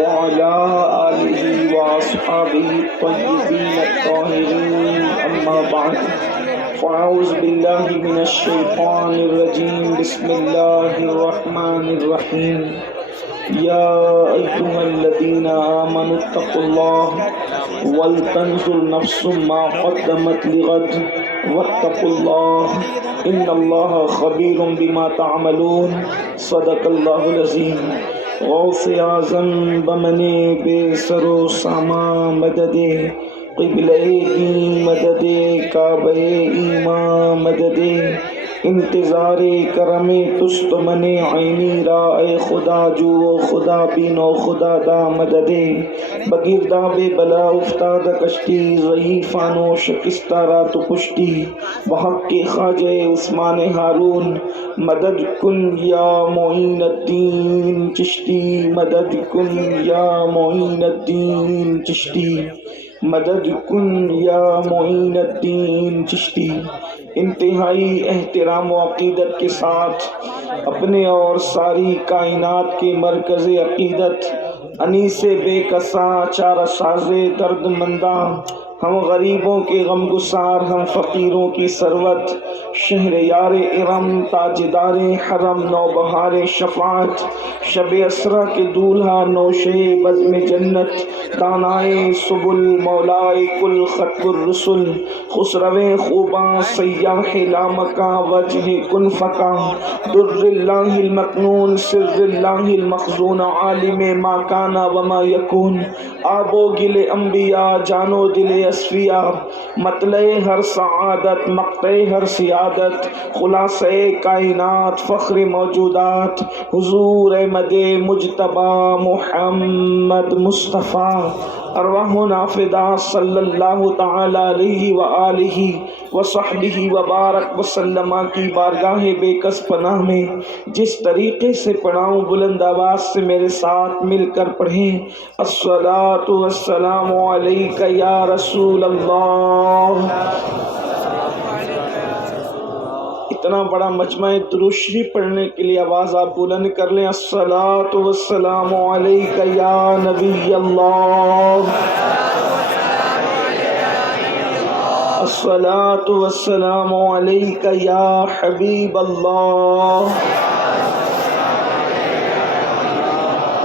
وعلى آله وأصحابه الطيبين الطاهرين أما بعد فأعوذ بالله من الشيطان الرجيم بسم الله الرحمن الرحيم يا أيها الذين آمنوا اتقوا الله ولتنظر نفس ما قدمت لغد واتقوا الله إن الله خبير بما تعملون صدق الله العظيم غوث اعظم بمنے بے سر و ساما مدد قبلہ دین مدد کعبہ ایمان مدد انتظار کرم تست من عینی را اے خدا جو خدا بینو خدا دا مدد بگیردہ بے بلا افتاد کشتی ضعیفانو شکستہ رات پشتی بحق کے خواجہ عثمان ہارون مدد کن یا معین الدین چشتی مدد کن یا معین الدین چشتی مدد کن یا معین الدین چشتی۔ انتہائی احترام و عقیدت کے ساتھ اپنے اور ساری کائنات کے مرکز عقیدت انیس بے کساں چارہ ساز درد مندہ ہم غریبوں کے غم گسار ہم فقیروں کی ثروت شہر یار ارم تاجدار حرم نوبہار شفاعت شب اسرا کے دولہا نوشے بزم جنت دانائے سبل مولائے کل خط الرسل خسرو خوباں سیاح لامکا وجہ کن فکا در اللہ المکنون سر اللہ المخزون عالم ما کانا وما یکون آب و گل انبیاء جانو دل اصفیاء مطلع ہر سعادت مقطع ہر سیادت خلاصہ کائنات فخر موجودات حضور احمد مجتبی محمد مصطفیٰ ارواحنا فدا صلی اللہ تعالی علیہ وآلہ وصحبہ وبارک وسلم کی بارگاہ بے کس پناہ میں جس طریقے سے پڑھاؤں بلند آواز سے میرے ساتھ مل کر پڑھیں الصلاۃ والسلام علیک یا رسول اللہ۔ اتنا بڑا مجمع درود شریف پڑھنے کے لیے آواز آپ بلند کر لیں الصلاۃ والسلام علیک یا نبی اللہ، الصلاۃ والسلام علیک یا حبیب اللہ،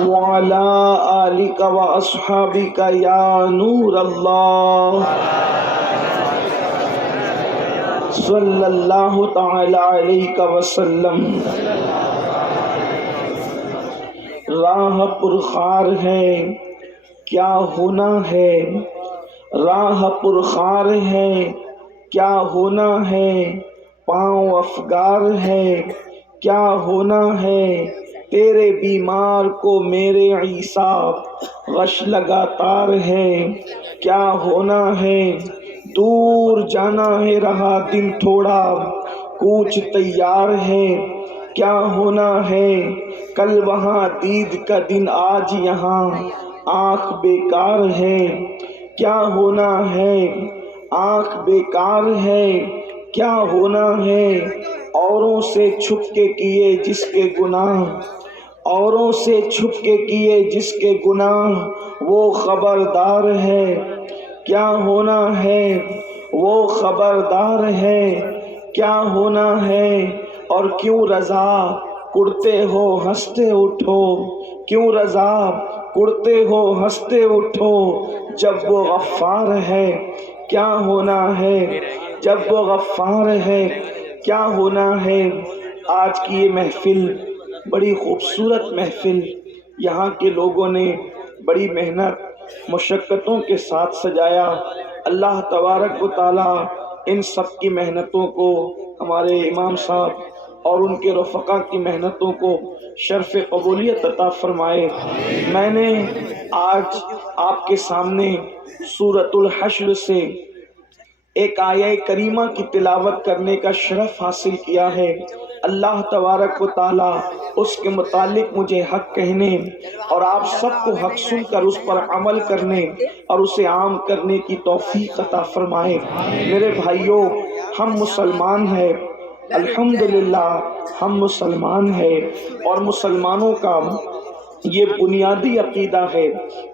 وعلی آلک واصحابک یا نور اللہ، صلی اللہ تعالی علیہ وسلم۔ راہ پرخار ہے کیا ہونا ہے، راہ پرخار ہے کیا ہونا ہے، پاؤں افگار ہے کیا ہونا ہے، تیرے بیمار کو میرے عیسیٰ غش لگاتار ہے کیا ہونا ہے، دور جانا ہے رہا دن تھوڑا کوچ تیار ہے کیا ہونا ہے، کل وہاں دید کا دن آج یہاں آنکھ بیکار ہے کیا ہونا ہے، آنکھ بیکار ہے کیا ہونا ہے، اوروں سے چھپ کے کیے جس کے گناہ، اوروں سے چھپ کے کیے جس کے گناہ وہ خبردار ہے کیا ہونا ہے، وہ خبردار ہے کیا ہونا ہے، اور کیوں رضا کڑتے ہو ہنستے اٹھو، کیوں رضا کڑتے ہو ہنستے اٹھو، جب وہ غفار ہے کیا ہونا ہے، جب وہ غفار ہے کیا ہونا ہے۔ آج کی یہ محفل بڑی خوبصورت محفل، یہاں کے لوگوں نے بڑی محنت مشقتوں کے ساتھ سجایا، اللہ تبارک و تعالی ان سب کی محنتوں کو، ہمارے امام صاحب اور ان کے رفقا کی محنتوں کو شرف قبولیت عطا فرمائے۔ میں نے آج آپ کے سامنے سورۃ الحشر سے ایک آیہ کریمہ کی تلاوت کرنے کا شرف حاصل کیا ہے۔ اللہ تبارک و تعالی اس کے متعلق مجھے حق کہنے اور آپ سب کو حق سن کر اس پر عمل کرنے اور اسے عام کرنے کی توفیق عطا فرمائے۔ میرے بھائیوں، ہم مسلمان ہیں، الحمدللہ ہم مسلمان ہیں، اور مسلمانوں کا یہ بنیادی عقیدہ ہے.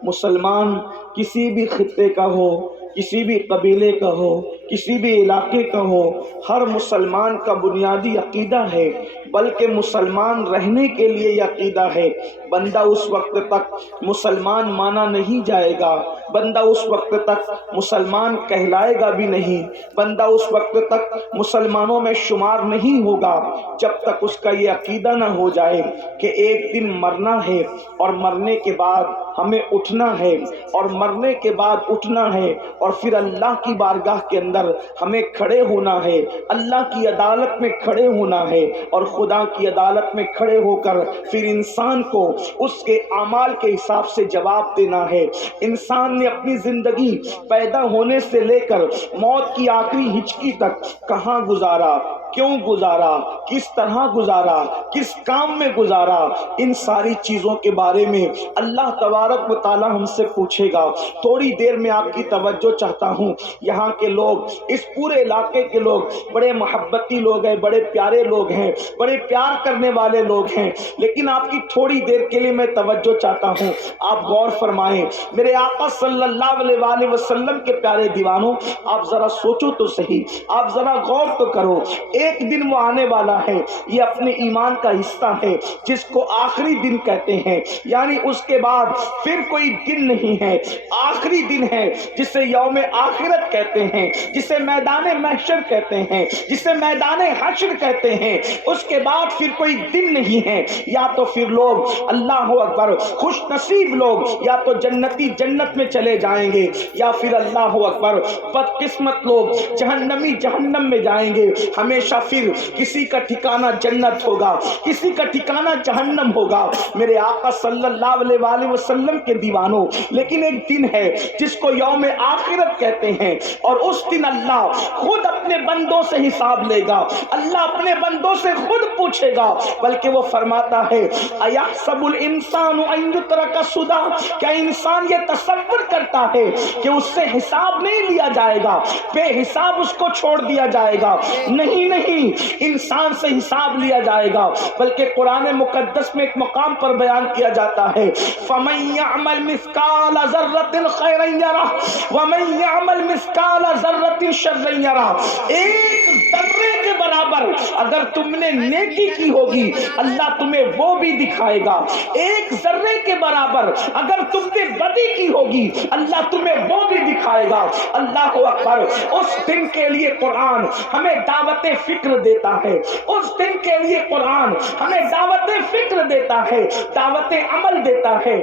مسلمان کسی بھی خطے کا ہو، کسی بھی قبیلے کا ہو، کسی بھی علاقے کا ہو، ہر مسلمان کا بنیادی عقیدہ ہے. بلکہ مسلمان رہنے کے لیے یہ عقیدہ ہے. بندہ اس وقت تک مسلمان مانا نہیں جائے گا، بندہ اس وقت تک مسلمان کہلائے گا بھی نہیں، بندہ اس وقت تک مسلمانوں میں شمار نہیں ہوگا جب تک اس کا یہ عقیدہ نہ ہو جائے کہ ایک دن مرنا ہے اور مرنے کے بعد ہمیں اٹھنا ہے، اور مرنے کے بعد اٹھنا ہے اور پھر اللہ کی بارگاہ کے اندر ہمیں کھڑے ہونا ہے، اللہ کی عدالت میں کھڑے ہونا ہے، اور خدا کی عدالت میں کھڑے ہو کر پھر انسان کو اس کے اعمال کے حساب سے جواب دینا ہے. انسان نے اپنی زندگی پیدا ہونے سے لے کر موت کی آخری ہچکی تک کہاں گزارا، کیوں گزارا، کس طرح گزارا، کس کام میں گزارا، ان ساری چیزوں کے بارے میں اللہ تبارک و تعالی ہم سے پوچھے گا. تھوڑی دیر میں آپ کی توجہ چاہتا ہوں. یہاں کے لوگ، اس پورے علاقے کے لوگ بڑے محبتی لوگ ہیں، بڑے پیارے لوگ ہیں، بڑے پیار کرنے والے لوگ ہیں، لیکن آپ کی تھوڑی دیر کے لیے میں توجہ چاہتا ہوں. آپ غور فرمائیں. میرے آقا صلی اللہ علیہ وآلہ وسلم کے پیارے دیوانوں، آپ ذرا سوچو تو صحیح، آپ ذرا غور تو کرو. ایک دن وہ آنے والا ہے، یہ اپنے ایمان کا حصہ ہے، جس کو آخری دن کہتے ہیں. یعنی اس کے بعد پھر کوئی دن نہیں ہے، آخری دن ہے جسے یوم آخرت کہتے ہیں، جسے میدان محشر کہتے ہیں، جسے میدان حشر کہتے ہیں. اس کے بعد پھر کوئی دن نہیں ہے. یا تو پھر لوگ، اللہ اکبر، خوش نصیب لوگ یا تو جنتی جنت میں چلے جائیں گے، یا پھر اللہ اکبر بدقسمت لوگ جہنمی جہنم میں جائیں گے. ہمیشہ پھر کسی کا ٹھکانہ جنت ہوگا، کسی کا ٹھکانہ جہنم ہوگا. میرے آقا صلی اللہ علیہ وآلہ وسلم کے دیوانوں، لیکن ایک دن ہے جس کو یوم آخرت کہتے ہیں، اور اس دن اللہ خود اپنے بندوں سے حساب لے گا، اللہ اپنے بندوں سے خود پوچھے گا. بلکہ وہ فرماتا ہے اَيَحْسَبُ الْإِنسَانُ أَن يُتْرَكَ سُدًى، کیا انسان یہ تصور کرتا ہے کہ اس سے حساب نہیں لیا جائے گا، بے حساب اس کو چھوڑ دیا جائے گا؟ نہیں نہیں، انسان سے حساب لیا جائے گا. بلکہ قرآن مقدس میں ایک مقام پر بیان کیا جاتا ہے فَمَن يَعْمَلْ مِثْقَالَ ذَرَّةٍ خَيْرًا يَرَهُ وَمَن يَعْمَلْ مِثْقَالَ ذَرَّةٍ شَرًّا يَرَهُ. ایک ذرے کے برابر اگر تم نے نیکی کی ہوگی، اللہ تمہیں وہ بھی دکھائے گا. ایک ذرے کے برابر اگر تم نے بدی کی ہوگی، اللہ تمہیں وہ بھی دکھائے گا. اللہ اکبر. اس دن کے لیے قرآن ہمیں دعوت فکر دیتا ہے، اس دن کے لیے قرآن ہمیں دعوت فکر دیتا ہے، دعوت عمل دیتا ہے.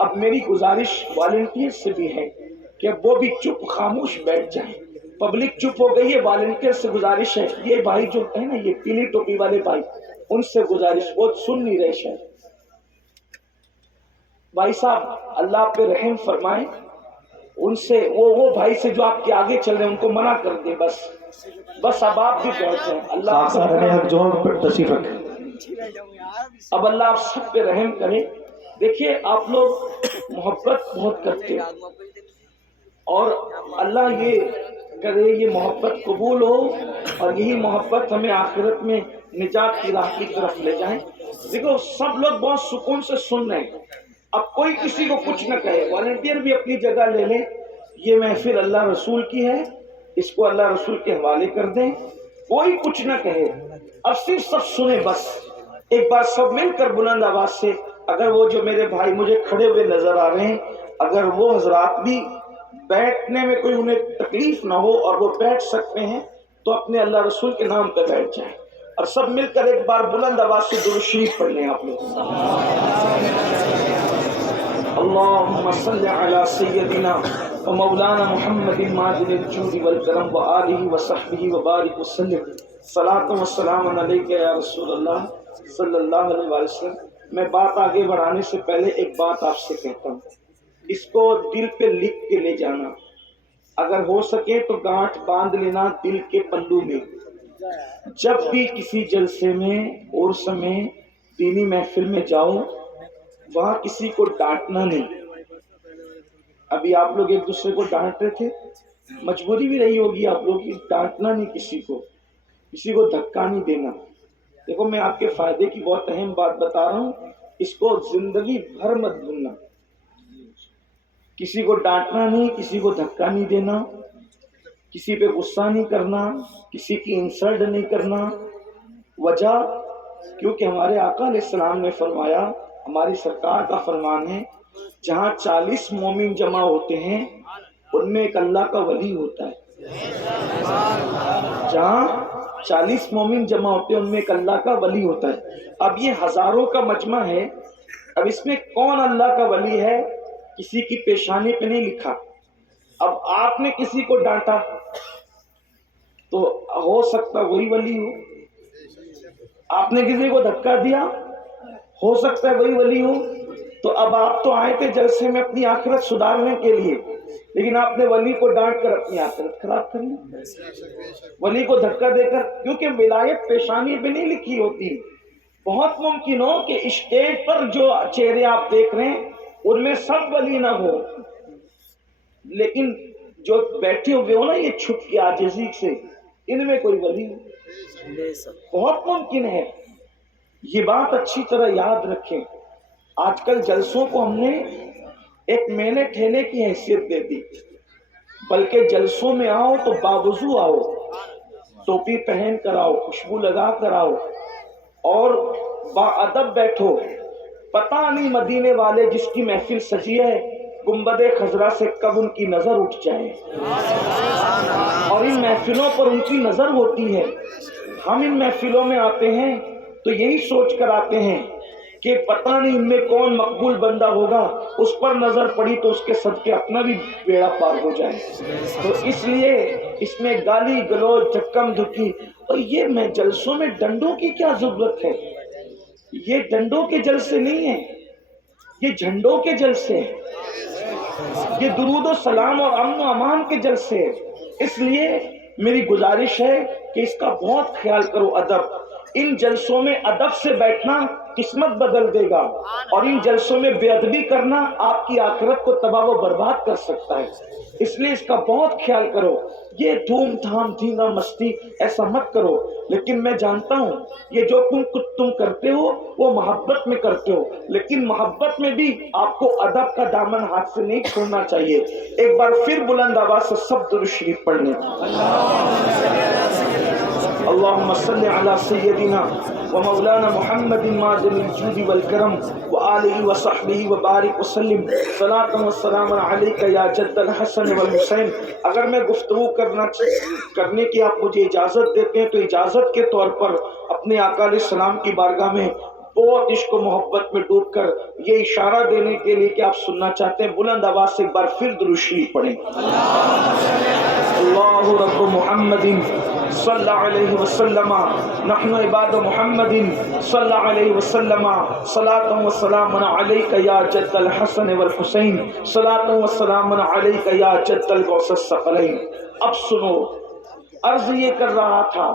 اب میری گزارش والنٹیئر سے بھی ہے کہ وہ بھی چپ خاموش بیٹھ جائیں. پبلک چپ ہو گئی ہے، والنٹیئر سے گزارش ہے، یہ بھائی جو ہے نا، یہ پیلی ٹوپی والے بھائی، ان سے گزارش، وہ سن نہیں رہے شاید. بھائی صاحب اللہ آپ پہ رحم فرمائیں، ان سے وہ بھائی سے جو آپ کے آگے چل رہے ہیں ان کو منع کر دیں. بس اب آپ بھی بیٹھ جائیں. اللہ تشریف رکھیں. اب اللہ آپ سب پہ رحم کرے. دیکھیے آپ لوگ محبت بہت کرتے ہیں، اور اللہ یہ کرے یہ محبت قبول ہو، اور یہی محبت ہمیں آخرت میں نجات کی راہ کی طرف لے جائیں. دیکھو سب لوگ بہت سکون سے سن رہے ہیں، اب کوئی کسی کو کچھ نہ کہے. والنٹیئر بھی اپنی جگہ لے لیں. یہ محفل اللہ رسول کی ہے، اس کو اللہ رسول کے حوالے کر دیں. کوئی کچھ نہ کہے، اب صرف سب سنیں. بس ایک بار سب مل کر بلند آواز سے، اگر وہ جو میرے بھائی مجھے کھڑے ہوئے نظر آ رہے ہیں، اگر وہ حضرات بھی بیٹھنے میں کوئی انہیں تکلیف نہ ہو اور وہ بیٹھ سکتے ہیں تو اپنے اللہ رسول کے نام پہ بیٹھ جائیں. اور سب مل کر ایک بار بلند آواز سے درود شریف پڑھ لیں. آپ لوگ اللهم صل على سيدنا ومولانا محمد معدن الجود والكرم وآله وصحبه وبارك وسلم. صلاة والسلام عليك يا رسول اللہ صلی اللہ علیہ وسلم. میں بات آگے بڑھانے سے پہلے ایک بات آپ سے کہتا ہوں، اس کو دل پہ لکھ کے لے جانا. اگر ہو سکے تو گانٹھ باندھ لینا دل کے پلو میں. جب بھی کسی جلسے میں، عرس میں، دینی محفل میں جاؤ، وہاں کسی کو ڈانٹنا نہیں. ابھی آپ لوگ ایک دوسرے کو ڈانٹ رہے تھے، مجبوری بھی رہی ہوگی آپ لوگ کی، ڈانٹنا نہیں، کسی کو دھکا نہیں دینا. دیکھو میں آپ کے فائدے کی بہت اہم بات بتا رہا ہوں. اس کو زندگی بھر مت بھولنا. کسی کو ڈانٹنا نہیں، کسی کو دھکا نہیں دینا، کسی پہ غصہ نہیں کرنا، کسی کی انسلٹ نہیں کرنا. وجہ کیونکہ ہمارے آقا علیہ السلام نے فرمایا، ہماری سرکار کا فرمان ہے، جہاں 40 مومن جمع ہوتے ہیں ان میں ایک اللہ کا ولی ہوتا ہے. جہاں 40 مومن جمع ہوتے ہیں ان میں ایک اللہ کا ولی ہوتا ہے. اب یہ ہزاروں کا مجمع ہے، اب اس میں کون اللہ کا ولی ہے کسی کی پیشانی پہ نہیں لکھا. اب آپ نے کسی کو ڈانٹا تو ہو سکتا وہی ولی ہو، آپ نے کسی کو دھکا دیا ہو سکتا ہے وہی ولی ہو. تو اب آپ تو آئے تھے جلسے میں اپنی آخرت سدھارنے کے لیے، لیکن آپ نے ولی کو ڈانٹ کر اپنی آخرت خراب کر لی، ولی کو دھکا دے کر. کیونکہ ولایت پیشانی پہ نہیں لکھی ہوتی. بہت ممکن ہو کہ اسٹیج پر جو چہرے آپ دیکھ رہے ہیں ان میں سب ولی نہ ہو، لیکن جو بیٹھے ہوئے ہو نا یہ چھپ کے عاجزی سے، ان میں کوئی ولی ہو. بہت ممکن ہے. یہ بات اچھی طرح یاد رکھیں. آج کل جلسوں کو ہم نے ایک میلے ٹھیلے کی حیثیت دے دی، بلکہ جلسوں میں آؤ تو باوضو آؤ، ٹوپی پہن کر آؤ، خوشبو لگا کر آؤ اور با ادب بیٹھو. پتہ نہیں مدینے والے جس کی محفل سجی ہے گنبد خضرا سے کب ان کی نظر اٹھ جائے، اور ان محفلوں پر ان کی نظر ہوتی ہے. ہم ان محفلوں میں آتے ہیں تو یہی سوچ کر آتے ہیں کہ پتہ نہیں ان میں کون مقبول بندہ ہوگا، اس پر نظر پڑی تو اس کے صدقے اپنا بھی بیڑا پار ہو جائے. تو اس لیے اس میں گالی گلوچ دھکم دھکی. اور یہ میں جلسوں میں ڈنڈوں کی کیا ضرورت ہے؟ یہ ڈنڈوں کے جلسے نہیں ہیں، یہ جھنڈوں کے جلسے ہیں، یہ درود و سلام اور امن و امان کے جلسے ہیں. اس لیے میری گزارش ہے کہ اس کا بہت خیال کرو. ادب، ان جلسوں میں ادب سے بیٹھنا قسمت بدل دے گا، اور ان جلسوں میں بے ادبی کرنا آپ کی آخرت کو تباہ و برباد کر سکتا ہے. اس لیے اس کا بہت خیال کرو. یہ دھوم دھام دھینگا مستی ایسا مت کرو. لیکن میں جانتا ہوں یہ جو تم کرتے ہو وہ محبت میں کرتے ہو، لیکن محبت میں بھی آپ کو ادب کا دامن ہاتھ سے نہیں چھوڑنا چاہیے. ایک بار پھر بلند آواز سے سب درود شریف پڑھ لیں. اللهم صل على سيدنا ومولانا محمد معدن الجود والكرم وآله وصحبه وبارك وسلم صلاة والسلام عليك يا جد الحسن والحسين. اگر میں گفتگو کرنے کی آپ مجھے اجازت دیتے ہیں تو اجازت کے طور پر اپنے آقا علیہ السلام کی بارگاہ میں بہت عشق و محبت میں ڈوب کر یہ اشارہ دینے کے لیے کہ آپ سننا چاہتے ہیں، بلند آواز سے ایک بار پھر درود شریف پڑھیں. اللہ رب محمد صلی اللہ علیہ وسلم، نحن عباد محمد صلی اللہ علیہ وسلم، صلاۃ و سلام علیک یا جد الحسن والحسین، صلاۃ و سلام علیک یا جد الغوث الثقلین. اب سنو، عرض یہ کر رہا تھا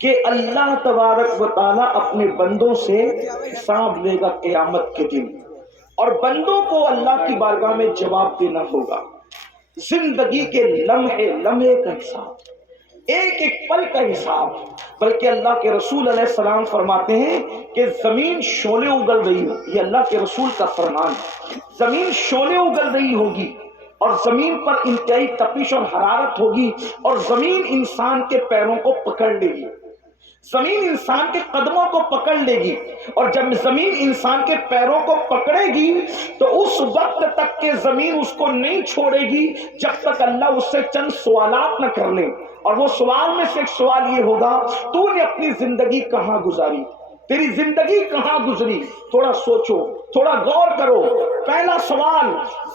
کہ اللہ تبارک و تعالیٰ اپنے بندوں سے حساب لے گا قیامت کے دن، اور بندوں کو اللہ کی بارگاہ میں جواب دینا ہوگا. زندگی کے لمحے لمحے کا حساب، ایک ایک پل کا حساب. بلکہ اللہ کے رسول علیہ السلام فرماتے ہیں کہ زمین شعلے اگل رہی ہو، یہ اللہ کے رسول کا فرمان. زمین شعلے اگل رہی ہوگی اور زمین پر انتہائی تپش اور حرارت ہوگی، اور زمین انسان کے پیروں کو پکڑ لے گی، زمین انسان کے قدموں کو پکڑ لے گی. اور جب زمین انسان کے پیروں کو پکڑے گی تو اس وقت تک کہ زمین اس کو نہیں چھوڑے گی جب تک اللہ اس سے چند سوالات نہ کر لے. اور وہ سوال میں سے ایک سوال یہ ہوگا، تو نے اپنی زندگی کہاں گزاری، تیری زندگی کہاں گزری؟ تھوڑا سوچو، تھوڑا غور کرو. پہلا سوال،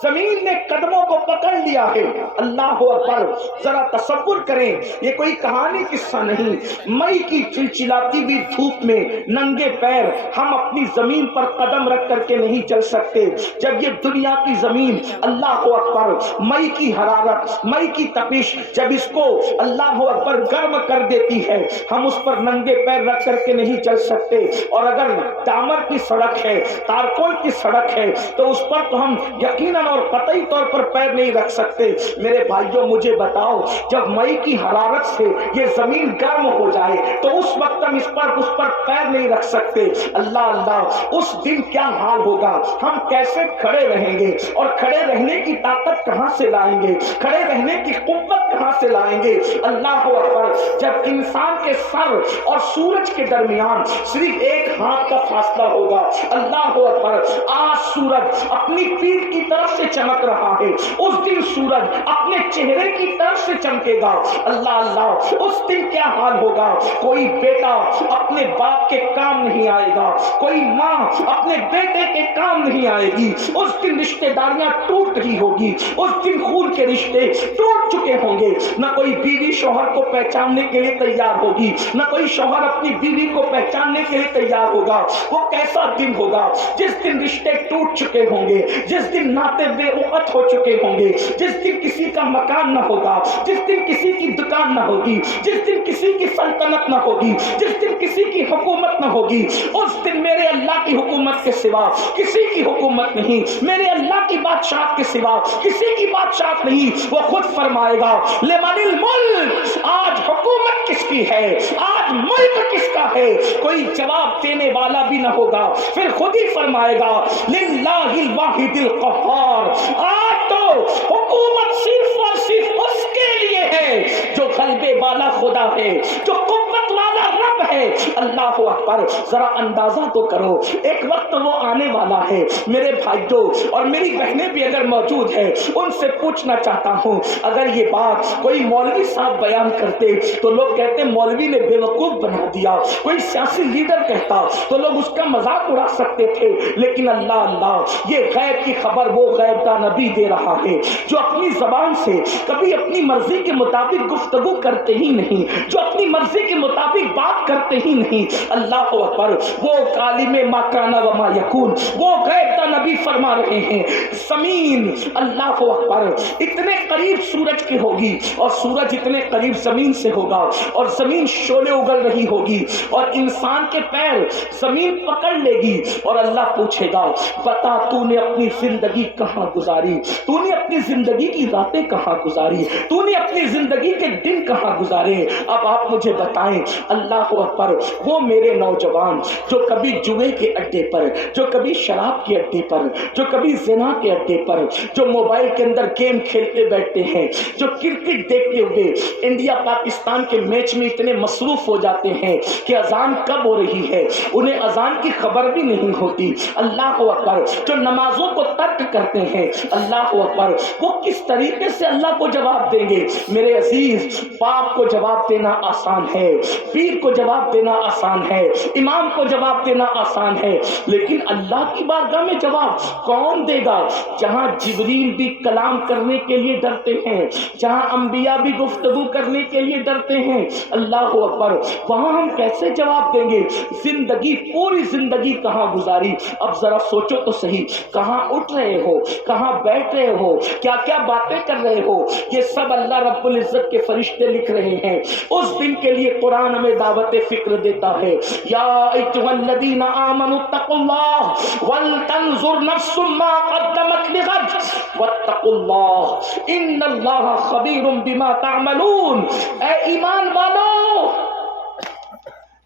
زمین نے قدموں کو پکڑ لیا ہے. اللہ اکبر، ذرا تصور کریں، یہ کوئی کہانی قصہ نہیں. مئی کی چلچلاتی ہوئی دھوپ میں ننگے پیر ہم اپنی زمین پر قدم رکھ کر کے نہیں چل سکتے. جب یہ دنیا کی زمین اللہ اکبر مئی کی حرارت، مئی کی تپش جب اس کو اللہ اکبر گرم کر دیتی ہے، ہم اس پر ننگے پیر رکھ کر کے نہیں چل سکتے. اور اگر ڈامر کی سڑک سڑک ہے، تارکول کی سڑک ہے، تو اس پر تو ہم یقیناً اور قطعی طور پر پیر نہیں رکھ سکتے۔ میرے بھائیوں مجھے بتاؤ، جب مئی کی حرارت سے یہ زمین گرم ہو جائے تو اس وقت ہم اس پر پیر نہیں رکھ سکتے۔ اللہ اللہ، اس دن کیا حال ہوگا، ہم کیسے کھڑے رہیں گے، اور کھڑے رہنے کی طاقت کہاں سے لائیں گے، کھڑے رہنے کی قوت کہاں سے لائیں گے؟ اللہ اکبر، جب انسان کے سر اور سورج کے درمیان صرف ایک ہاتھ کا فاصلہ ہوگا، اللہ اکبر، آج سورج اپنی پیٹھ کی طرف سے چمک رہا ہے، اس دن سورج اپنے چہرے کی طرف سے چمکے گا۔ اللہ اللہ، اس دن کیا حال ہوگا، کوئی بیٹا اپنے باپ کے کام نہیں آئے گا، کوئی ماں اپنے بیٹے کے کام نہیں آئے گی، اس دن رشتہ داریاں ٹوٹ رہی ہوگی، اس دن خون کے رشتے ٹوٹ چکے ہوں گے، نہ کوئی بیوی شوہر کو پہچاننے کے لیے تیار ہوگی، نہ کوئی شوہر اپنی بیوی کو پہچاننے کے لیے تیار ہوگا۔ وہ کیسا دن ہوگا جس دن رشتے ٹوٹ چکے ہوں گے، جس دن ناطے بے وقت ہو چکے ہوں گے، جس دن کسی کا مکان نہ ہوگا، جس دن کسی کی دکان نہ ہوگی، جس دن کسی کی سلطنت نہ ہوگی، جس دن کسی کی حکومت نہ ہوگی۔ اس دن میرے اللہ کی حکومت کے سوا کسی کی حکومت نہیں، میرے اللہ کی بادشاہت کے سوا کسی کی بادشاہت نہیں۔ وہ خود فرمائے گا لمن الملک، آج حکومت کس کی ہے، آج ملک کس کا ہے؟ کوئی جواب دینے والا بھی نہ ہوگا، پھر خود ہی فرمائے گا للہ الواحد القہار، آج تو حکومت صرف اور صرف اس کے لیے ہے جو غلبے والا خدا ہے، جو قوت والا رب ہے۔ اللہ اکبر، ذرا اندازہ تو کرو، ایک وقت وہ آنے والا ہے۔ میرے بھائیوں اور میری بہنیں بھی اگر موجود ہیں، ان سے پوچھنا چاہتا ہوں، اگر یہ بات کوئی مولوی صاحب بیان کرتے تو لوگ کہتے مولوی نے بے وقوف بنا دیا، کوئی سیاسی لیڈر کہتا تو لوگ اس کا مذاق اڑا سکتے تھے، لیکن اللہ اللہ، یہ غیب کی خبر وہ غیب کا نبی دے رہا ہے جو اپنی زبان سے کبھی اپنی مرضی کے مطابق گفتگو کرتے ہی نہیں، جو اپنی مرضی کے مطابق بات کرتے ہی نہیں۔ اللہ اکبر، وہ عالم ما کان و ما یکون، وہ غیب کا نبی فرما رہے ہیں زمین اللہ اکبر اتنے قریب سورج کی ہوگی، اور سورج اتنے قریب زمین سے ہوگا، اور زمین شعلے اگل رہی ہوگی، اور انسان کے پیر زمین پکڑ لے گی، اور اللہ پوچھے گا بتا تو نے اپنی زندگی کہاں گزاری، تو نے اپنی زندگی کی راتیں کہاں گزاری، تو نے اپنی زندگی کے دن کہاں گزارے؟ اب آپ مجھے بتائیں اللہ اکبر، وہ میرے نوجوان جو کبھی جوئے کے اڈے پر، جو کبھی شراب کے اڈے پر، جو کبھی زنا کے اڈے پر، جو موبائل کے اندر گیم کھیلتے بیٹھتے ہیں، جو کرکٹ دیکھتے ہوئے انڈیا پاکستان کے میچ میں اتنے مصروف ہو جاتے ہیں کہ اذان کب ہو رہی ہے انہیں اذان کی خبر بھی نہیں ہوتی۔ اللہ اکبر، جو نمازوں کو ترک کرتے ہیں، اللہ اکبر، وہ کس طریقے سے اللہ کو جواب دیں گے؟ میرے عزیز، باپ کو جواب دینا آسان ہے، پیر کو جواب دینا آسان ہے، امام کو جواب دینا آسان ہے، لیکن اللہ کی بارگاہ میں جواب کون دے گا؟ جہاں جبریل بھی کلام کرنے کے لیے ڈرتے ہیں، جہاں انبیاء بھی گفتگو کرنے کے لیے ڈرتے ہیں، اللہ اکبر، وہاں ہم کیسے جواب دیں گے؟ زندگی، پوری زندگی کہاں گزاری؟ اب ذرا سوچو تو صحیح، کہاں اٹھ رہے ہو، کہاں بیٹھ رہے ہو، کیا کیا باتیں کر رہے ہو؟ یہ سب اللہ رب العزت کے فرشتے لکھ رہے ہیں۔ اس دن کے لیے قرآن ہمیں دعوت فکر دیتا ہے، یا ایھا الذین آمنوا اتقوا اللہ ولتنظر نفس ما قدمت لغد واتقوا اللہ ان اللہ خبیر بما تعملون۔ اے ایمان والو،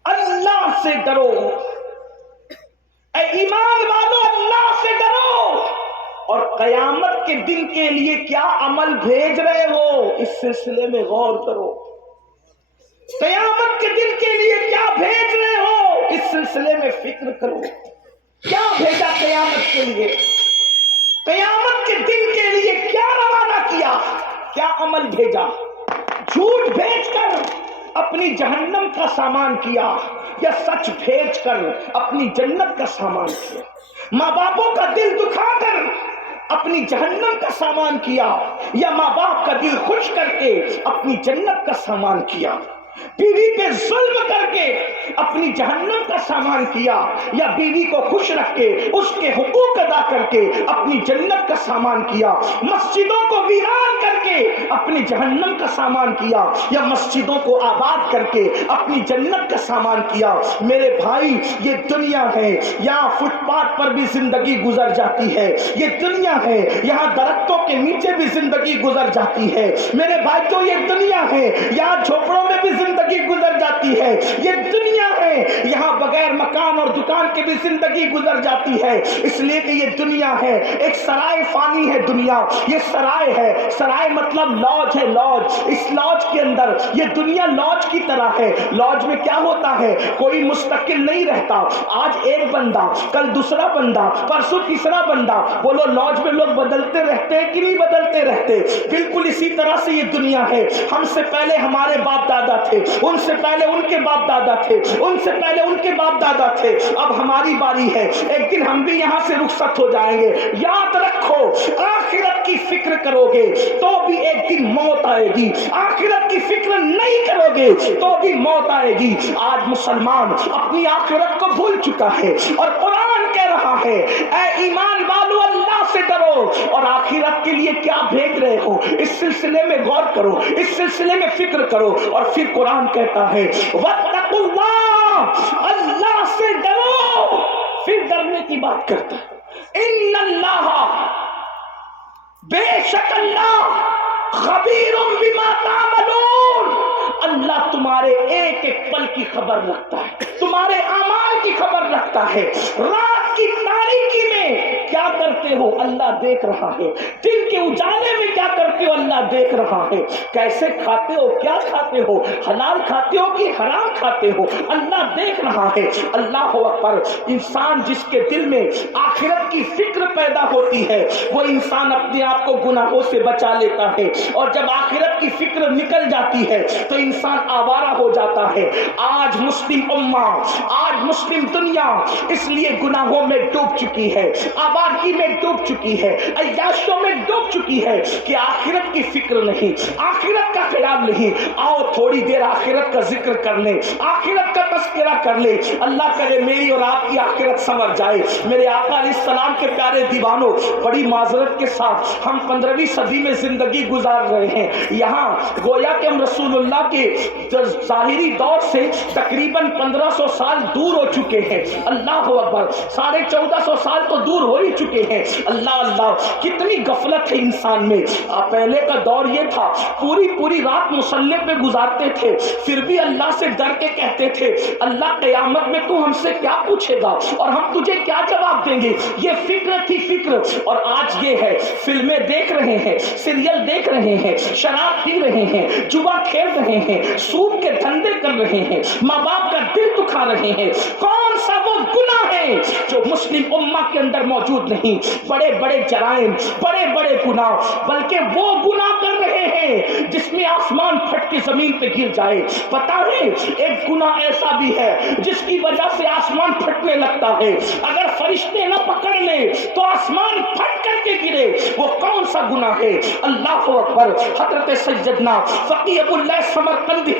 اللہ سے ڈرو، اے ایمان والو، اللہ سے ڈرو، اور قیامت کے دن کے لیے کیا عمل بھیج رہے ہو اس سلسلے میں غور کرو۔ قیامت کے دن کے لیے کیا بھیج رہے ہو اس سلسلے میں فکر کرو۔ کیا بھیجا قیامت کے لیے؟ قیامت کے دن کے لیے کیا روانہ کیا؟ کیا عمل بھیجا؟ جھوٹ بھیج کر اپنی جہنم کا سامان کیا، یا سچ بھیج کر اپنی جنت کا سامان کیا؟ ماں باپوں کا دل دکھا کر اپنی جہنم کا سامان کیا، یا ماں باپ کا دل خوش کر کے اپنی جنت کا سامان کیا؟ بیوی پہ ظلم کر کے اپنی جہنم کا سامان کیا، یا بیوی کو خوش رکھ کے اس کے حقوق ادا کر کے اپنی جنت کا سامان کیا، مسجدوں کو ویران کر کے اپنی جہنم کا سامان کیا، یا مسجدوں کو آباد کر کے اپنی جنت کا سامان کیا؟ میرے بھائی یہ دنیا ہے، یہاں فٹ پاتھ پر بھی زندگی گزر جاتی ہے، یہ دنیا ہے، یہاں درختوں کے نیچے بھی زندگی گزر جاتی ہے، میرے بھائیوں یہ دنیا ہے، یہاں جھوپڑوں میں بھی زندگی گزر جاتی ہے، یہ دنیا ہے، یہاں بغیر مکان اور دکان کے بھی زندگی گزر جاتی ہے، اس لیے کہ یہ دنیا ہے، ایک سرائے فانی ہے دنیا، یہ سرائے ہے، سرائے مطلب لاج ہے، لاج، اس لاج کے اندر یہ دنیا لاج کی طرح ہے۔ لاج میں کیا ہوتا ہے؟ کوئی مستقل نہیں رہتا، آج ایک بندہ، کل دوسرا بندہ، پرسوں تیسرا بندہ، بولو لاج میں لوگ بدلتے رہتے ہیں کہ نہیں بدلتے رہتے؟ بالکل اسی طرح سے یہ دنیا ہے، ہم سے پہلے ہمارے باپ دادا تھے، ان سے پہلے ان کے باپ دادا تھے، ان سے پہلے ان کے باپ دادا تھے، اب ہماری باری ہے، ایک دن ہم بھی یہاں سے رخصت ہو جائیں گے۔ یاد رکھو آخرت کی فکر کرو گے تو بھی ایک دن موت آئے گی، آخرت کی فکر نہیں کرو گے تو بھی موت آئے گی۔ آج مسلمان اپنی آخرت کو بھول چکا ہے، اور قرآن کہہ رہا ہے اے ایمان والو اللہ سے ڈرو، اور آخرت کے لیے کیا بھیج رہے ہو اس سلسلے میں غور کرو، اس سلسلے میں فکر کرو۔ اور پھر قرآن کہتا ہے واتقوا اللہ، اللہ سے ڈرو، پھر ڈرنے کی بات کرتا ہے ان اللہ، بے شک اللہ، خبیر بما تعملون، اللہ تمہارے ایک ایک پل کی خبر رکھتا ہے، تمہارے اعمال کی خبر رکھتا ہے، رات کی تاریکی میں کیا کرتے ہو اللہ دیکھ رہا ہے، دن کے اجالے میں کیا کرتے ہو اللہ دیکھ رہا ہے، کیسے کھاتے ہو، کیا کھاتے ہو، حلال کھاتے ہو کہ حرام کھاتے ہو، اللہ دیکھ رہا ہے۔ اللہ اکبر۔ انسان جس کے دل میں آخرت کی فکر پیدا ہوتی ہے وہ انسان اپنے آپ کو گناہوں سے بچا لیتا ہے، اور جب آخرت کی فکر نکل جاتی ہے تو انسان آوارہ ہو جاتا ہے۔ آج مسلم امہ، آج مسلم دنیا اس لیے گناہوں میں ڈوب چکی ہے، آبادی میں ڈوب چکی ہے، عیاشیوں میں ڈوب چکی ہے کہ آخرت کی فکر نہیں، آخرت کا خیال نہیں۔ آؤ تھوڑی دیر آخرت کا ذکر کر لیں، آخرت کا تذکرہ کر لیں، اللہ کرے میری اور آپ کی آخرت سنور جائے۔ میرے آقا علیہ السلام کے پیارے دیوانوں، بڑی معذرت کے ساتھ ہم 15ویں صدی میں زندگی گزار رہے ہیں، یہاں گویا کہ ہم رسول اللہ کے ظاہری دور سے تقریباً 1500 سال دور ہو چکے ہیں۔ اللہ اکبر، 1450 سال تو دور ہو ہی چکے ہیں۔ اللہ اللہ، کتنی غفلت ہے انسان میں۔ پہلے کا دور یہ تھا پوری رات مصلی پہ گزارتے تھے، پھر بھی اللہ سے ڈر کے کہتے تھے اللہ قیامت میں تو ہم سے کیا پوچھے گا اور ہم تجھے کیا جواب دیں گے۔ یہ فکر تھی فکر، اور آج یہ ہے فلمیں دیکھ رہے ہیں، سیریل دیکھ رہے ہیں، شراب پی رہے ہیں، جوا کھیل رہے ہیں، سود کے دھندے کر رہے ہیں، ماں باپ کا دل دکھا رہے ہیں۔ کون سا وہ گناہ ہے جو مسلم امہ کے اندر موجود نہیں؟ بڑے بڑے جرائم، بڑے بڑے گناہ، بلکہ وہ گناہ کر رہے ہیں جس میں آسمان پھٹ کے زمین پہ گر جائے۔ پتہ ہے ایک گناہ ایسا بھی ہے جس کی وجہ سے آسمان پھٹنے لگتا ہے، اگر فرشتے نہ پکڑ لیں تو آسمان پھٹ کر کے گرے۔ وہ کون سا گناہ ہے؟ اللہ اکبر۔ حضرت سیدنا فقی ابو اللہ سمرقندی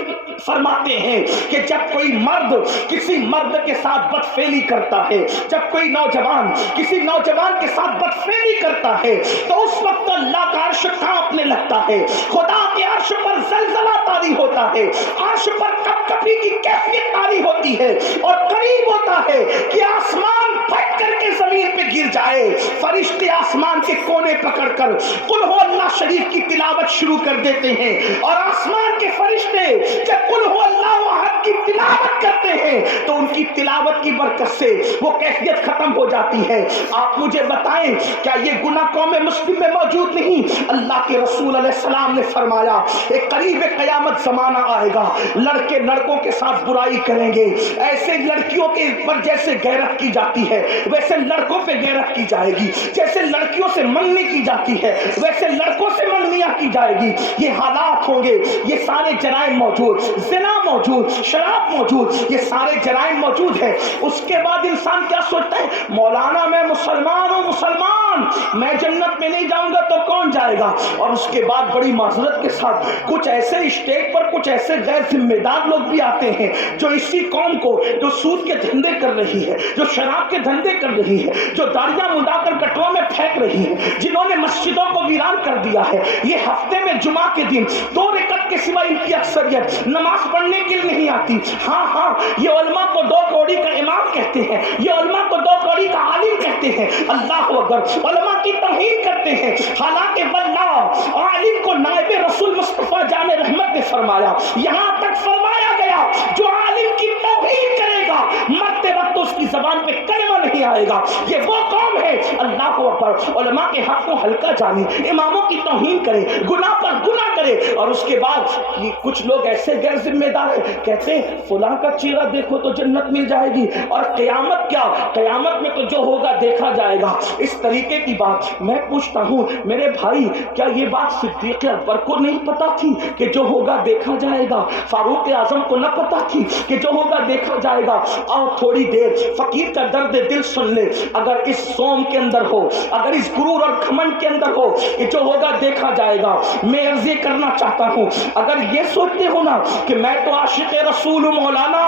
فرماتے ہیں کہ جب کوئی مرد کسی مرد کے ساتھ بدفعلی کرتا ہے، جب کوئی نوجوان کسی نوجوان کے ساتھ بدفعلی کرتا ہے تو اس وقت اللہ کا عرش کانپنے لگتا ہے، خدا کے عرش پر زلزلہ طاری ہوتا ہے، عرش پر کپ کپی کی کیفیت طاری ہوتی ہے، اور قریب ہوتا ہے کہ آسمان پھٹ کر کے زمین پہ گر جائے۔ فرشتے آسمان کے کونے پکڑ کر قل ہو اللہ شریف کی تلاوت شروع کر دیتے ہیں، اور آسمان کے فرشتے جب قل ہو اللہ احد کی تلاوت کرتے ہیں تو ان کی تلاوت کی برکت سے وہ کیفیت ختم ہو جاتی ہے۔ آپ مجھے بتائیں کیا یہ گناہ قوم مسلم میں موجود نہیں؟ اللہ کے رسول علیہ السلام نے فرمایا ایک قریب قیامت زمانہ آئے گا، لڑکے لڑکوں کے ساتھ برائی کریں گے، ایسے لڑکیوں کے پر جیسے غیرت کی جاتی ہے ویسے لڑکوں پہ غیرت کی جائے گی، جیسے لڑکیوں سے منگنی کی جاتی ہے ویسے لڑکوں سے منگنیاں کی جائے گی۔ یہ حالات ہوں گے، یہ سارے جرائم موجود، زنا موجود، شراب موجود، یہ سارے جرائم موجود ہے۔ اس کے بعد انسان کیا سوچتا ہے؟ مولانا میں مسلمان ہوں، مسلمان میں جنت میں نہیں جاؤں گا تو کون جائے گا؟ اور اس کے بعد بڑی معذرت کے ساتھ کچھ ایسے اسٹیج پر کچھ ایسے غیر ذمہ دار لوگ بھی آتے ہیں جو اسی قوم کو جو سود کے دھندے کر رہی ہے، جو شراب کے دھندے کر رہی ہے، جو داڑیاں منڈا کر گٹروں میں پھینک رہی ہے، جنہوں نے مسجدوں کو ویران کر دیا ہے، یہ ہفتے میں جمعہ کے دن 2 رکعت کے سوا ان کی اکثریت نماز پڑھنے کے لیے نہیں آتی۔ ہاں یہ علماء کو 2 کوڑی کا امام کہتے ہیں، یہ علماء کو 2 کوڑی کا عالم کہتے ہیں، اللہ اکبر، علماء کی توہین کرتے ہیں۔ حالانکہ واللہ عالم کو نائب رسول مصطفیٰ جان رحمت نے فرمایا، یہاں تک فرمایا گیا جو عالم کی توہین کرے گا مرتے وقت اس کی زبان پہ کلمہ نہیں آئے گا۔ یہ وہ قوم ہے اللہ اکبر علماء کے حق کو ہلکا جانی، اماموں کی توہین کرے، گناہ پر گناہ کرے، اور اس کے بعد کچھ لوگ ایسے غیر ذمہ دار ہیں کہتے ہیں فلاں کا چہرہ دیکھو تو جنت مل جائے گی، اور قیامت کیا، قیامت میں تو جو ہوگا دیکھا جائے گا۔ اس طریقے کی بات میں پوچھتا ہوں میرے بھائی، کیا یہ بات صدیق اکبر کو نہیں پتا تھی کہ جو ہوگا دیکھا جائے گا؟ فاروق اعظم کو نہ پتا تھی کہ جو ہوگا دیکھا جائے گا؟ اور تھوڑی دیر فقیر کا درد دل سن لے، اگر اس سوم کے اندر ہو، اگر اس غرور اور گھمنڈ کے اندر ہو کہ جو ہوگا دیکھا جائے گا، میں عرض یہ کرنا چاہتا ہوں، اگر یہ سوچتے ہو نا کہ میں تو عاشق رسول ہوں مولانا،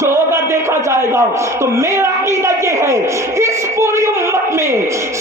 جو ہوگا دیکھا جائے گا، تو میرا عقیدہ یہ ہے اس پوری امت میں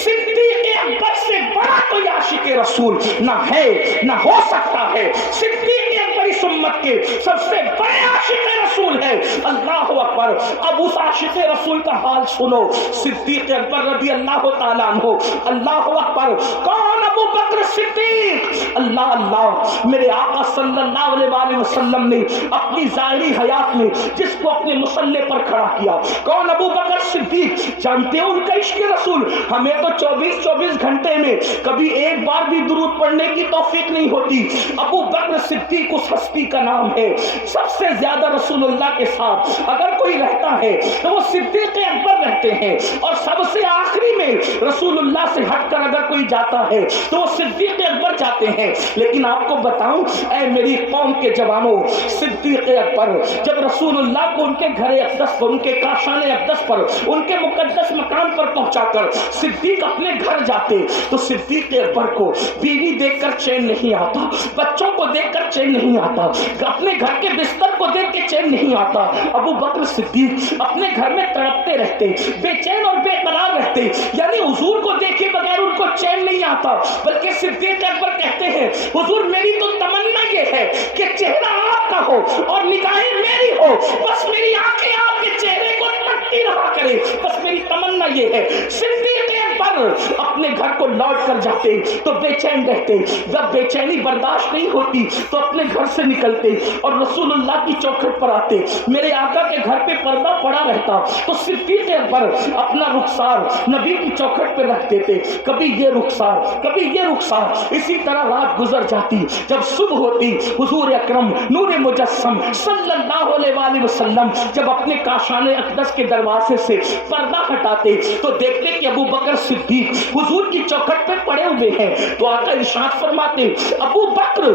صدیق اکبر سے بڑا کوئی عاشق رسول نہ ہے نہ ہو سکتا ہے۔ صدیق اکبر اس امت کے سب سے بڑے عاشق رسول ہے۔ اللہ اکبر۔ اب اس عاشق رسول کا حال سنو، صدیق اکبر رضی اللہ تعالیٰ عنہ۔ اللہ اکبر۔ کون؟ ابو بکر صدیق۔ اللہ میرے آقا صلی اللہ علیہ وآلہ وسلم نے اپنی ظاہری حیات میں جس کو اپنے مصلے پر کھڑا کیا، کون؟ ابو بکر صدیق۔ جانتے ہو ان کا عشق رسول؟ ہمیں تو 24 گھنٹے میں کبھی ایک بار بھی درود پڑھنے کی توفیق نہیں ہوتی۔ ابو بکر صدیق اس ہستی کا نام ہے سب سے زیادہ رسول اللہ کے ساتھ اگر کوئی رہتا ہے تو وہ صدیق اکبر رہتے ہیں، اور سب سے آخری میں رسول اللہ سے ہٹ کر اگر کوئی جاتا ہے تو وہ صدیق اکبر جاتے ہیں۔ لیکن آپ کو بتاؤں اے میری قوم کے جوانوں، صدیق اکبر جب رسول اللہ کو ان کے گھر اقدس پر، ان کے کاشان اقدس پر، ان کے مقدس مقام پر پہنچا کر صدیق اپنے گھر جاتے تو صدیق اکبر کو بیوی دیکھ کر چین نہیں آتا، بچوں کو دیکھ کر چین نہیں آتا، اپنے گھر کے بستر کو دیکھ کے چین نہیں آتا۔ ابو بکر صدیق اپنے گھر میں تڑپتے رہتے، بے چین اور بے قرار رہتے، یعنی حضور کو دیکھے بغیر ان کو چین نہیں آتا۔ بلکہ صدیق اکبر کہتے ہیں حضور میری تو تمنا یہ ہے کہ چہرہ آپ کا ہو اور نگاہیں میری ہو، بس میری آنکھیں آپ کے چہرے کو تکتی رہا کرے، بس میری تمنا یہ ہے۔ صدیق اکبر اپنے گھر کو لوٹ کر جاتے تو بے چین رہتے، جب بے چینی برداشت نہیں ہوتی تو اپنے گھر سے نکلتے اور رسول اللہ کی چوکھٹ پر آتے۔ میرے آقا کے گھر پہ پردہ پڑا رہتا تو صدیق اکبر اپنا رخسار نبی کی چوکھٹ پہ رکھ دیتے، کبھی یہ رخسار کبھی یہ رخسار، اسی طرح رات گزر جاتی۔ جب صبح ہوتی حضور اکرم نور مجسم صلی اللہ علیہ وآلہ وسلم جب اپنے کاشان اقدس کے دروازے سے پردہ ہٹاتے تو دیکھتے کہ ابو بکر صدیق حضور کی چوکھٹ پہ پڑے ہوئے ہیں، تو آقا ارشاد فرماتے ابو بکر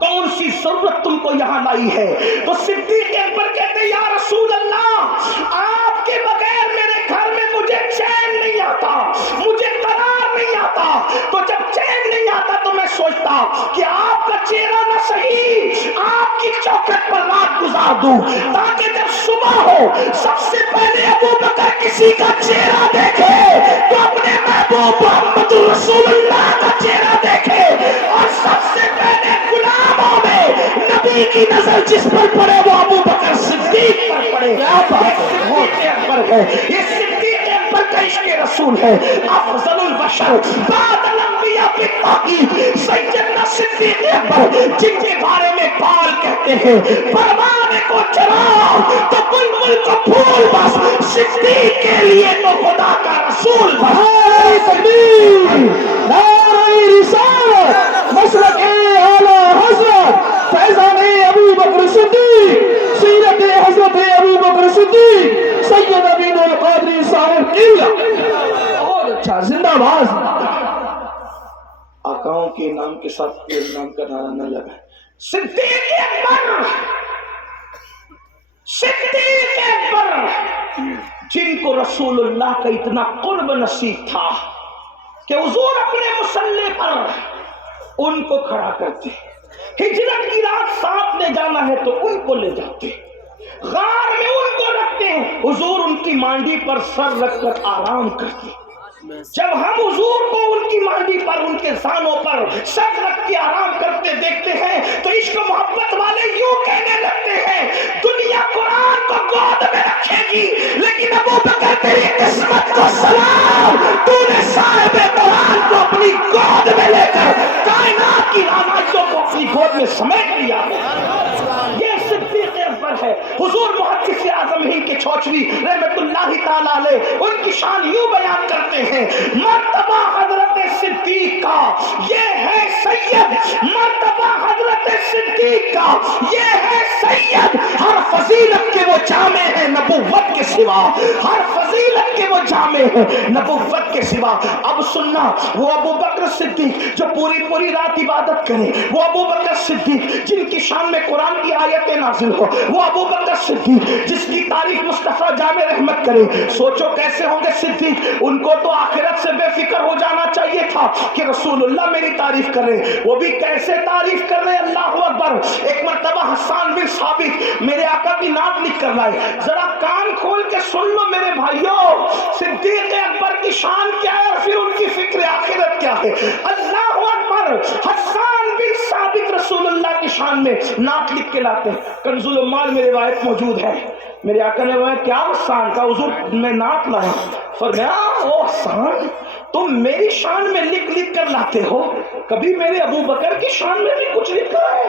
کون سی ضرورت تم کو یہاں لائی ہے؟ تو صدیق اکبر کہتے یا رسول اللہ آپ کے بغیر میرے گھر میں مجھے چین نہیں آتا، مجھے قرار نہیں آتا، تو جب چین نہیں آتا تو میں سوچتا کہ آپ کا چہرہ نہ صحیح آپ کی چوکھٹ پر رات گزار دوں تاکہ جب صبح ہو سب سے پہلے ابو بکر کسی کا چہرہ دیکھے تو اپنے محبوب محمد رسول اللہ کا چہرہ دیکھے، اور سب سے پہلے غلاموں میں نبی کی نظر جس پر پڑے وہ ابو بکر صدیق پر پڑے۔ کیا بات ہے، یہ صدیق اکبر کا عشق رسول ہے۔ افضل البشر بعد الانبیاء بالتحقیق سیدنا صدیق اکبر، جن کے بارے میں بال کہتے ہیں پروانے کو چراغ تو بلبل کو پھول، بس صدیق کے لیے تو خدا کا رسول بس۔ نعرہ تکبیر، نعرہ رسالت، مسلک اعلی حضرت فیضان ابو بکر صدیق، سیرت حضرت ابو بکر صدیق سید امین القادری صاحب قبلہ۔ بہت اچھا، زندہ باد۔ آقاؤں کے نام کے ساتھ میرے نام کا نعرہ نہ لگا۔ صدیق اکبر، صدیق اکبر جن کو رسول اللہ کا اتنا قرب نصیب تھا، کہ حضور اپنے مصلی پر ان کو کھڑا کرتے، ہجرت کی رات ساتھ لے جانا ہے تو ان کو لے جاتے، غار میں ان کو رکھتے ہیں، حضور ان کی مانڈی پر سر رکھ کر آرام کرتے۔ جب ہم حضور کو ان کی مانڈی پر، ان کے زانوں پر سر رکھ کے آرام کرتے دیکھتے ہیں تو عشق و محبت والے یوں کہنے لگتے ہیں، دنیا قرآن کو گود میں رکھے گی لیکن ابو بکر تیری قسمت کو سلام، تو نے صاحب قرآن کو اپنی گود میں لے کر کائنات کی رازوں کو اپنی گود میں سمیٹ لیا۔ یہ صدیق اکبر ہے۔ حضور محدث اعظم ہند کے چھوچوی رحمت اللہ تعالی علیہ ان کی شان یوں بیان کرتے ہیں، مرتبہ حضرت صدیق کا یہ ہے سید، مرتبہ حضرت صدیق کا یہ ہے سید، ہر فضیلت کے وہ جامع ہیں نبوت کے سوا، ہر فضیلت کے وہ جامع ہیں نبوت کے سوا۔ اب سننا، وہ ابو بکر صدیق جو پوری رات عبادت کرے، وہ ابو بکر صدیق جن کی شان میں قرآن کی آیتیں نازل ہو، وہ ابو بکر صدیق جس کی تعریف مصطفیٰ جامع رحمت کرے، سوچو کیسے ہوں گے صدیق؟ ان کو تو آخرت سے بے فکر ہو جانا چاہیے تھا کہ رسول اللہ میری تعریف کر رہے، وہ بھی کیسے تعریف کر رہے، اللہ اکبر۔ ایک مرتبہ حسان بن ثابت میرے آقا کی نعت لکھ کر لائے، ذرا کان کھول کے سن لو میرے بھائیوں، صدیق اکبر کی شان کیا ہے اور پھر ان کی فکر آخرت کیا ہے۔ اللہ اکبر، حسان بن ثابت رسول اللہ کی شان میں نعت لکھ کے لاتے ہیں، کنز العمال میں روایت موجود ہے، میرے آقا نے کہا کیا حسان کا حضور میں نعت لایا، فرمایا او حسان تم میری شان میں لکھ کر لاتے ہو، کبھی میرے ابو بکر کی شان میں بھی کچھ لکھا ہے؟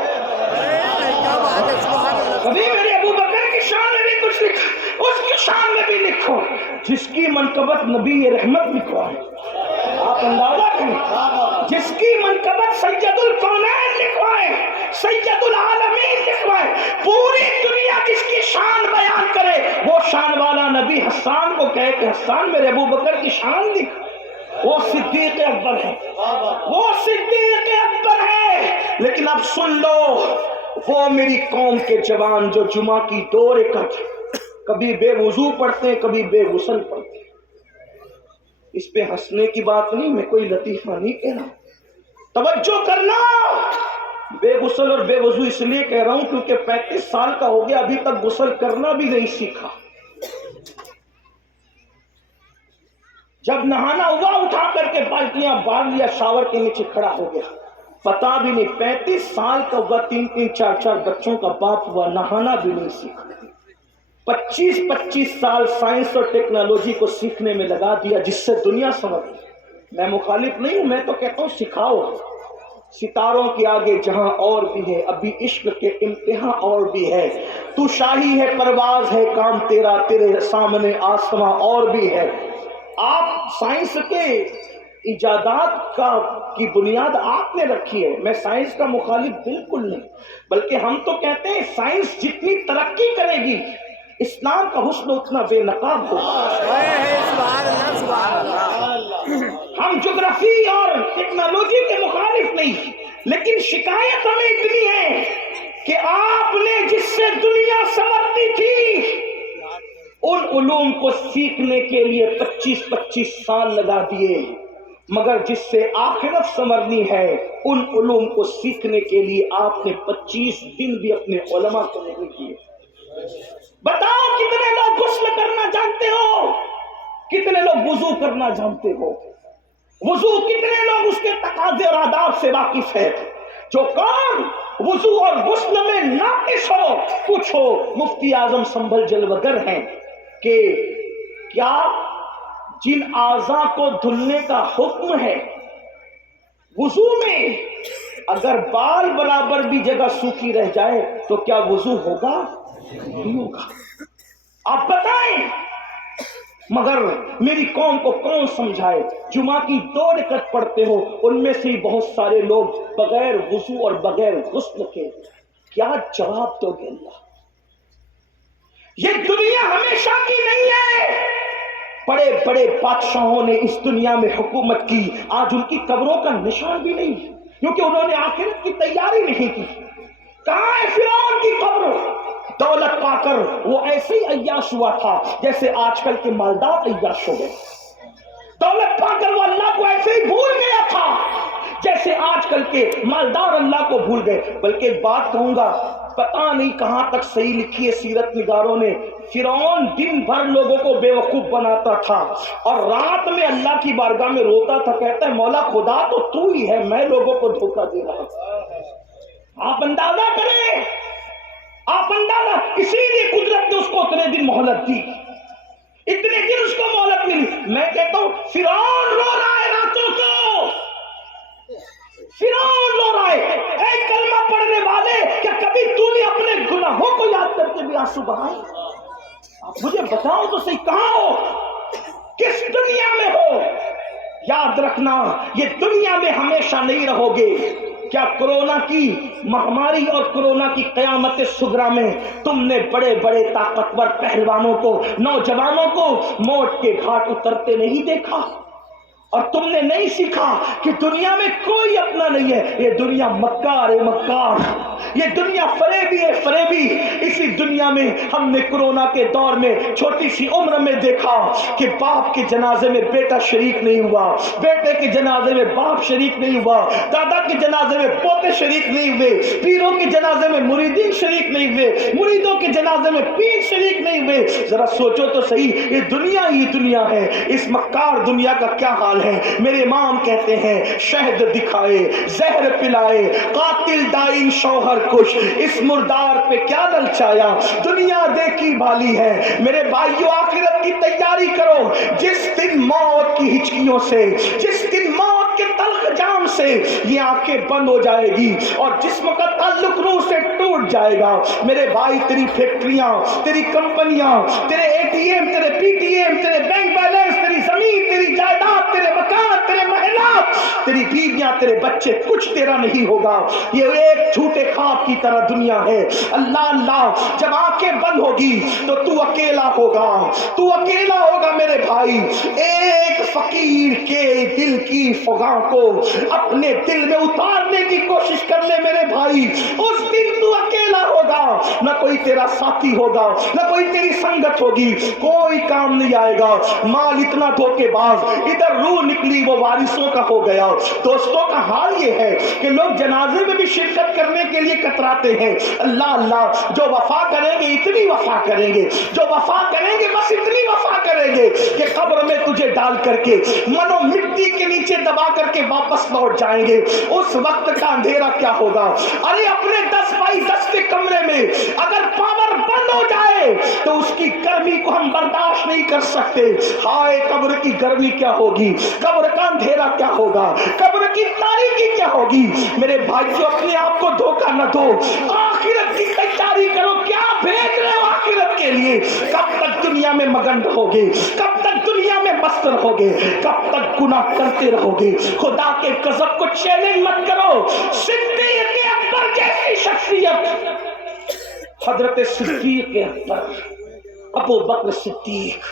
کبھی میرے ابو بکر کی شان میں بھی کچھ لکھا؟ اس کی شان میں بھی لکھو جس کی منقبت نبی رحمت لکھوا ہے، آپ اندازہ کریں، جس کی منقبت سید الکونین لکھوائے، سید العالمین لکھوائے، پوری دنیا جس کی شان بیان کرے، وہ شان والا نبی حسان کو کہے کہ حسان میرے ابو بکر کی شان لکھ، وہ صدیق اکبر ہے، وہ صدیق اکبر ہے۔ لیکن اب سن لو، وہ میری قوم کے جوان جو جمعہ کی 2 رکعت کبھی بے وضو پڑھتے ہیں کبھی بے غسل پڑھتے ہیں، اس پہ ہنسنے کی بات نہیں، میں کوئی لطیفہ نہیں کہہ رہا، توجہ کرنا، بے غسل اور بے وضو اس لیے کہہ رہا ہوں کیونکہ 35 سال کا ہو گیا ابھی تک غسل کرنا بھی نہیں سیکھا، جب نہانا ہوا اٹھا کر کے بالٹیاں باندھ لیا، شاور کے نیچے کھڑا ہو گیا، پتا بھی نہیں، 35 سال کا ہوا، 3 4 بچوں کا باپ ہوا، نہانا بھی نہیں سیکھا، 25 سال سائنس اور ٹیکنالوجی کو سیکھنے میں لگا دیا جس سے دنیا سمجھ گئی۔ میں مخالف نہیں ہوں، میں تو کہتا ہوں سکھاؤ، ستاروں کے آگے جہاں اور بھی ہے، ابھی عشق کے امتحان اور بھی ہے، تو شاہی ہے پرواز ہے کام تیرا، تیرے سامنے آسماں اور بھی ہے۔ آپ سائنس کے ایجادات کی بنیاد آپ نے رکھی ہے، میں سائنس کا مخالف بالکل نہیں، بلکہ ہم تو کہتے ہیں سائنس جتنی ترقی کرے گی اسلام کا حسن اتنا بے نقاب ہوگا۔ ہم جغرافی اور ٹیکنالوجی کے مخالف نہیں، لیکن شکایت ہمیں اتنی ہے کہ آپ نے جس سے دنیا سمجھتی تھی ان علوم کو سیکھنے کے لیے 25 سال لگا دیے، مگر جس سے آخرت سنورنی ہے ان علوم کو سیکھنے کے لیے آپ نے 25 دن بھی اپنے علماء کو نہیں کیے۔ بتاؤ کتنے لوگ غسل کرنا جانتے ہو، کتنے لوگ وضو کرنا جانتے ہو، وضو کتنے لوگ اس کے تقاضے اور آداب سے واقف ہے؟ جو کام وضو اور غسل میں ناقص ہو، پوچھو مفتی اعظم سنبھل جلوگر ہیں کہ کیا جن اعضاء کو دھلنے کا حکم ہے وضو میں اگر بال برابر بھی جگہ سوکھی رہ جائے تو کیا وضو ہوگا؟ نہیں ہوگا۔ آپ بتائیں، مگر میری قوم کو کون سمجھائے؟ جمعہ کی 2 رکعت پڑھتے ہو، ان میں سے بہت سارے لوگ بغیر وضو اور بغیر غسل کے، کیا جواب دو گے اللہ؟ یہ دنیا ہمیشہ کی نہیں ہے، بڑے بڑے بادشاہوں نے اس دنیا میں حکومت کی، آج ان کی قبروں کا نشان بھی نہیں کیونکہ انہوں نے آخرت کی تیاری نہیں کی۔ کہاں ہے فرعون کی قبر؟ دولت پا کر وہ ایسے ہی عیاش ہوا تھا جیسے آج کل کے مالدار عیاش ہو گئے۔ دولت پا کر وہ اللہ کو ایسے ہی بھول گیا تھا جیسے آج کل کے مالدار اللہ کو بھول گئے. بلکہ ایک بات کہوں گا، پتہ نہیں کہاں تک صحیح لکھی ہے سیرت نگاروں نے، فرعون دن بھر لوگوں کو بیوقوف بناتا تھا اور رات میں اللہ کی بارگاہ میں روتا تھا، کہتا ہے مولا خدا تو ہی ہے، میں لوگوں کو دھوکہ دے رہا ہوں. آپ اندازہ کریں، آپ اندازہ، اسی لیے قدرت نے اس کو اتنے دن مہلت دی، اتنے دن اس کو مہلت ملی. میں کہتا ہوں فرعون رو رہا ہے راتوں کو، فرعون رو رہا ہے. اے کلمہ پڑھنے والے، کیا کبھی تو نے اپنے گناہوں کو یاد کر کے بھی آنسو بہائے؟ آپ مجھے بتاؤ تو صحیح، کہاں ہو، کس دنیا میں ہو؟ یاد رکھنا یہ دنیا میں ہمیشہ نہیں رہو گے. کیا کرونا کی مہاماری اور کرونا کی قیامت صغریٰ میں تم نے بڑے بڑے طاقتور پہلوانوں کو، نوجوانوں کو موت کے گھاٹ اترتے نہیں دیکھا؟ اور تم نے نہیں سیکھا کہ دنیا میں کوئی اپنا نہیں ہے، یہ دنیا مکار ہے مکار، یہ دنیا فریبی ہے فریبی. اسی دنیا میں ہم نے کرونا کے دور میں چھوٹی سی عمر میں دیکھا کہ باپ کے جنازے میں بیٹا شریک نہیں ہوا، بیٹے کے جنازے میں باپ شریک نہیں ہوا، دادا کے جنازے میں پوتے شریک نہیں ہوئے، پیروں کے جنازے میں مریدین شریک نہیں ہوئے، مریدوں کے جنازے میں پیر شریک نہیں ہوئے. ذرا سوچو تو صحیح، یہ دنیا ہی دنیا ہے. اس مکار دنیا کا کیا حال ہے؟ میرے امام کہتے ہیں شہد دکھائے، زہر پلائے، قاتل دائن شوہر کش، اس مردار پہ کیا للچایا، دنیا دیکھی بھالی ہے. میرے بھائیو آخرت کی تیاری کرو. جس دن موت کی ہچکیوں سے، جس دن موت کے تلخ جام سے یہ آنکھیں بند ہو جائے گی اور جسم کا تعلق روح سے ٹوٹ جائے گا، میرے بھائی تیری فیکٹریاں، تیری کمپنیاں، تیرے اے ٹی ایم، تیرے پی ٹی ایم، تیرے بینک بیلنس، تیری زمین، تیری جائیداد، تیرے مکان، تیرے محلات، تیری بیویاں، تیرے بچے، کچھ تیرا نہیں ہوگا. یہ ایک جھوٹے خواب کی طرح دنیا ہے. اللہ اللہ، جب آنکھیں بند ہوگی تو اکیلا ہوگا، تو اکیلا ہوگا میرے بھائی. ایک فقیر کے دل کی فغاں کو اپنے دل میں اتارنے کی کوشش کر لے میرے بھائی، اس دن تو اکیلا ہوگا، نہ کوئی تیرا ساتھی ہوگا، نہ کوئی تیری سنگت ہوگی، کوئی کام نہیں آئے گا. مال اتنا دھوکے باز، ادھر روح نکلی وہ وارثوں کا ہو گیا. دوستوں کا حال یہ ہے کہ لوگ جنازے میں بھی شرکت کرنے کے لیے کتراتے ہیں. اللہ اللہ، جو وفا کریں گے اتنی وفا کریں گے، جو وفا کریں گے بس اتنی وفا کریں گے کہ قبر میں تجھے ڈال کر کے منو مٹی کے نیچے دبا کر کے واپس لوٹ جائیں گے. اس وقت کا اندھیرا کیا ہوگا؟ ارے اپنے 10x10 کے کمرے میں اگر پاور بند ہو جائے تو اس کی گرمی کو ہم برداشت نہیں کر سکتے. ہائے قبر کی گرمی کیا ہوگی، قبر کا اندھیرا کیا ہوگا، قبر کی تاریکی کیا ہوگی. میرے بھائیو اپنے آپ کو دھوکہ نہ دو، آخرت کی تیاری کرو. کیا بھیج رہے ہو آخرت کے لیے؟ کب تک دنیا میں مگن رہو گے، کب تک دنیا میں مست رہو گے، کب تک گناہ کرتے رہو گے؟ خدا کے غضب کو چیلنج مت کرو. صدیق اکبر جیسی شخصیت، حضرت صدیق اکبر، ابو بکر صدیق،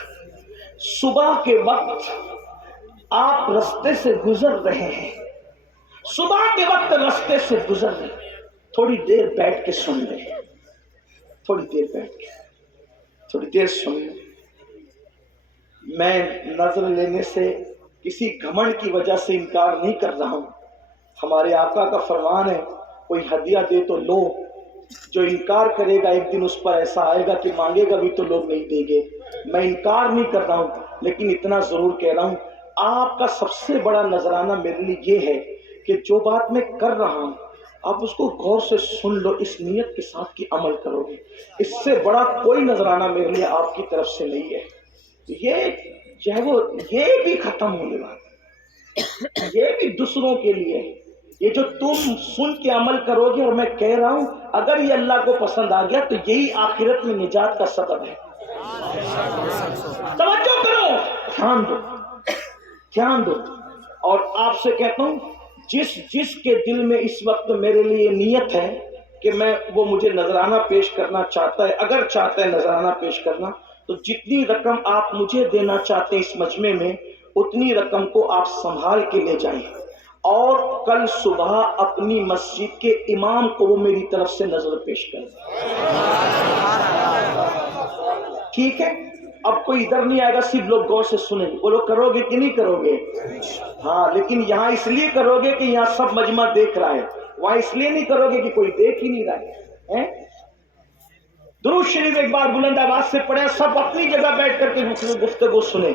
صبح کے وقت آپ رستے سے گزر رہے ہیں، صبح کے وقت رستے سے گزر رہے ہیں، تھوڑی دیر بیٹھ کے سن لیں، تھوڑی دیر بیٹھ کے، تھوڑی دیر سن لیں. میں نظر لینے سے کسی گھمنڈ کی وجہ سے انکار نہیں کر رہا ہوں. ہمارے آقا کا فرمان ہے کوئی ہدیہ دے تو لو، جو انکار کرے گا ایک دن اس پر ایسا آئے گا کہ مانگے گا بھی تو لوگ نہیں دیں گے. میں انکار نہیں کر رہا ہوں، لیکن اتنا ضرور کہہ رہا ہوں آپ کا سب سے بڑا نذرانہ میرے لیے یہ ہے کہ جو بات میں کر رہا ہوں آپ اس کو غور سے سن لو، اس نیت کے ساتھ کہ عمل کرو گے. اس سے بڑا کوئی نذرانہ میرے لیے آپ کی طرف سے نہیں ہے. یہ جو ہے وہ یہ بھی ختم ہونے والا، یہ بھی دوسروں کے لیے. یہ جو تم سن کے عمل کرو گے، اور میں کہہ رہا ہوں اگر یہ اللہ کو پسند آ گیا تو یہی آخرت میں نجات کا سبب ہے. توجہ کرو، دھیان دو، دھیان دو. اور آپ سے کہتا ہوں جس کے دل میں اس وقت میرے لیے نیت ہے کہ وہ مجھے نذرانہ پیش کرنا چاہتا ہے، اگر چاہتا ہے نذرانہ پیش کرنا، تو جتنی رقم آپ مجھے دینا چاہتے ہیں اس مجمع میں اتنی رقم کو آپ سنبھال کے لے جائیں، اور کل صبح اپنی مسجد کے امام کو وہ میری طرف سے نظر پیش کریں. ٹھیک ہے؟ اب کوئی ادھر نہیں آئے گا، صرف لوگ غور سے سنیں، بولو کرو گے کہ نہیں کرو گے؟ ہاں، لیکن یہاں اس لیے کرو گے کہ یہاں سب مجمع دیکھ رہا ہے، وہاں اس لیے نہیں کرو گے کہ کوئی دیکھ ہی نہیں رہا ہے۔ درود شریف ایک بار بلند آواز سے پڑھیں، سب اپنی جگہ بیٹھ کر کے گفتگو سنیں۔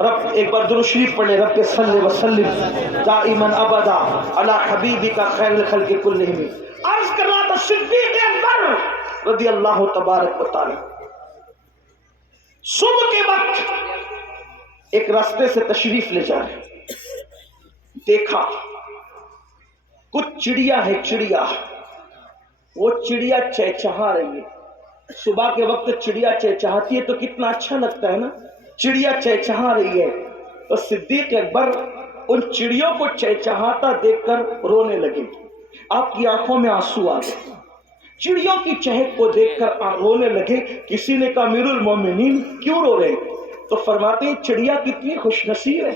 رب ایک بار درود شریف پڑھیں، رب صلی وسلم دائما ابدا علی حبیبک خیر الخلق کلہم۔ عرض کر رہا تھا صدیق اکبر رضی اللہ تبارک و تعالی صبح کے وقت ایک راستے سے تشریف لے جا رہے، دیکھا کچھ چڑیا ہے، چڑیا، وہ چڑیا چہچہا رہی ہے۔ صبح کے وقت چڑیا چہچہاتی ہے تو کتنا اچھا لگتا ہے نا، چڑیا چہچہا رہی ہے۔ تو صدیق اکبر ان چڑیوں کو چہچہاتا دیکھ کر رونے لگے، آپ کی آنکھوں میں آنسو آ گئے، چڑیوں کی چہک کو دیکھ کر رونے لگے۔ کسی نے کہا امیر المومنین کیوں رو رہے؟ تو فرماتے ہیں چڑیا کتنی خوش نصیب ہے،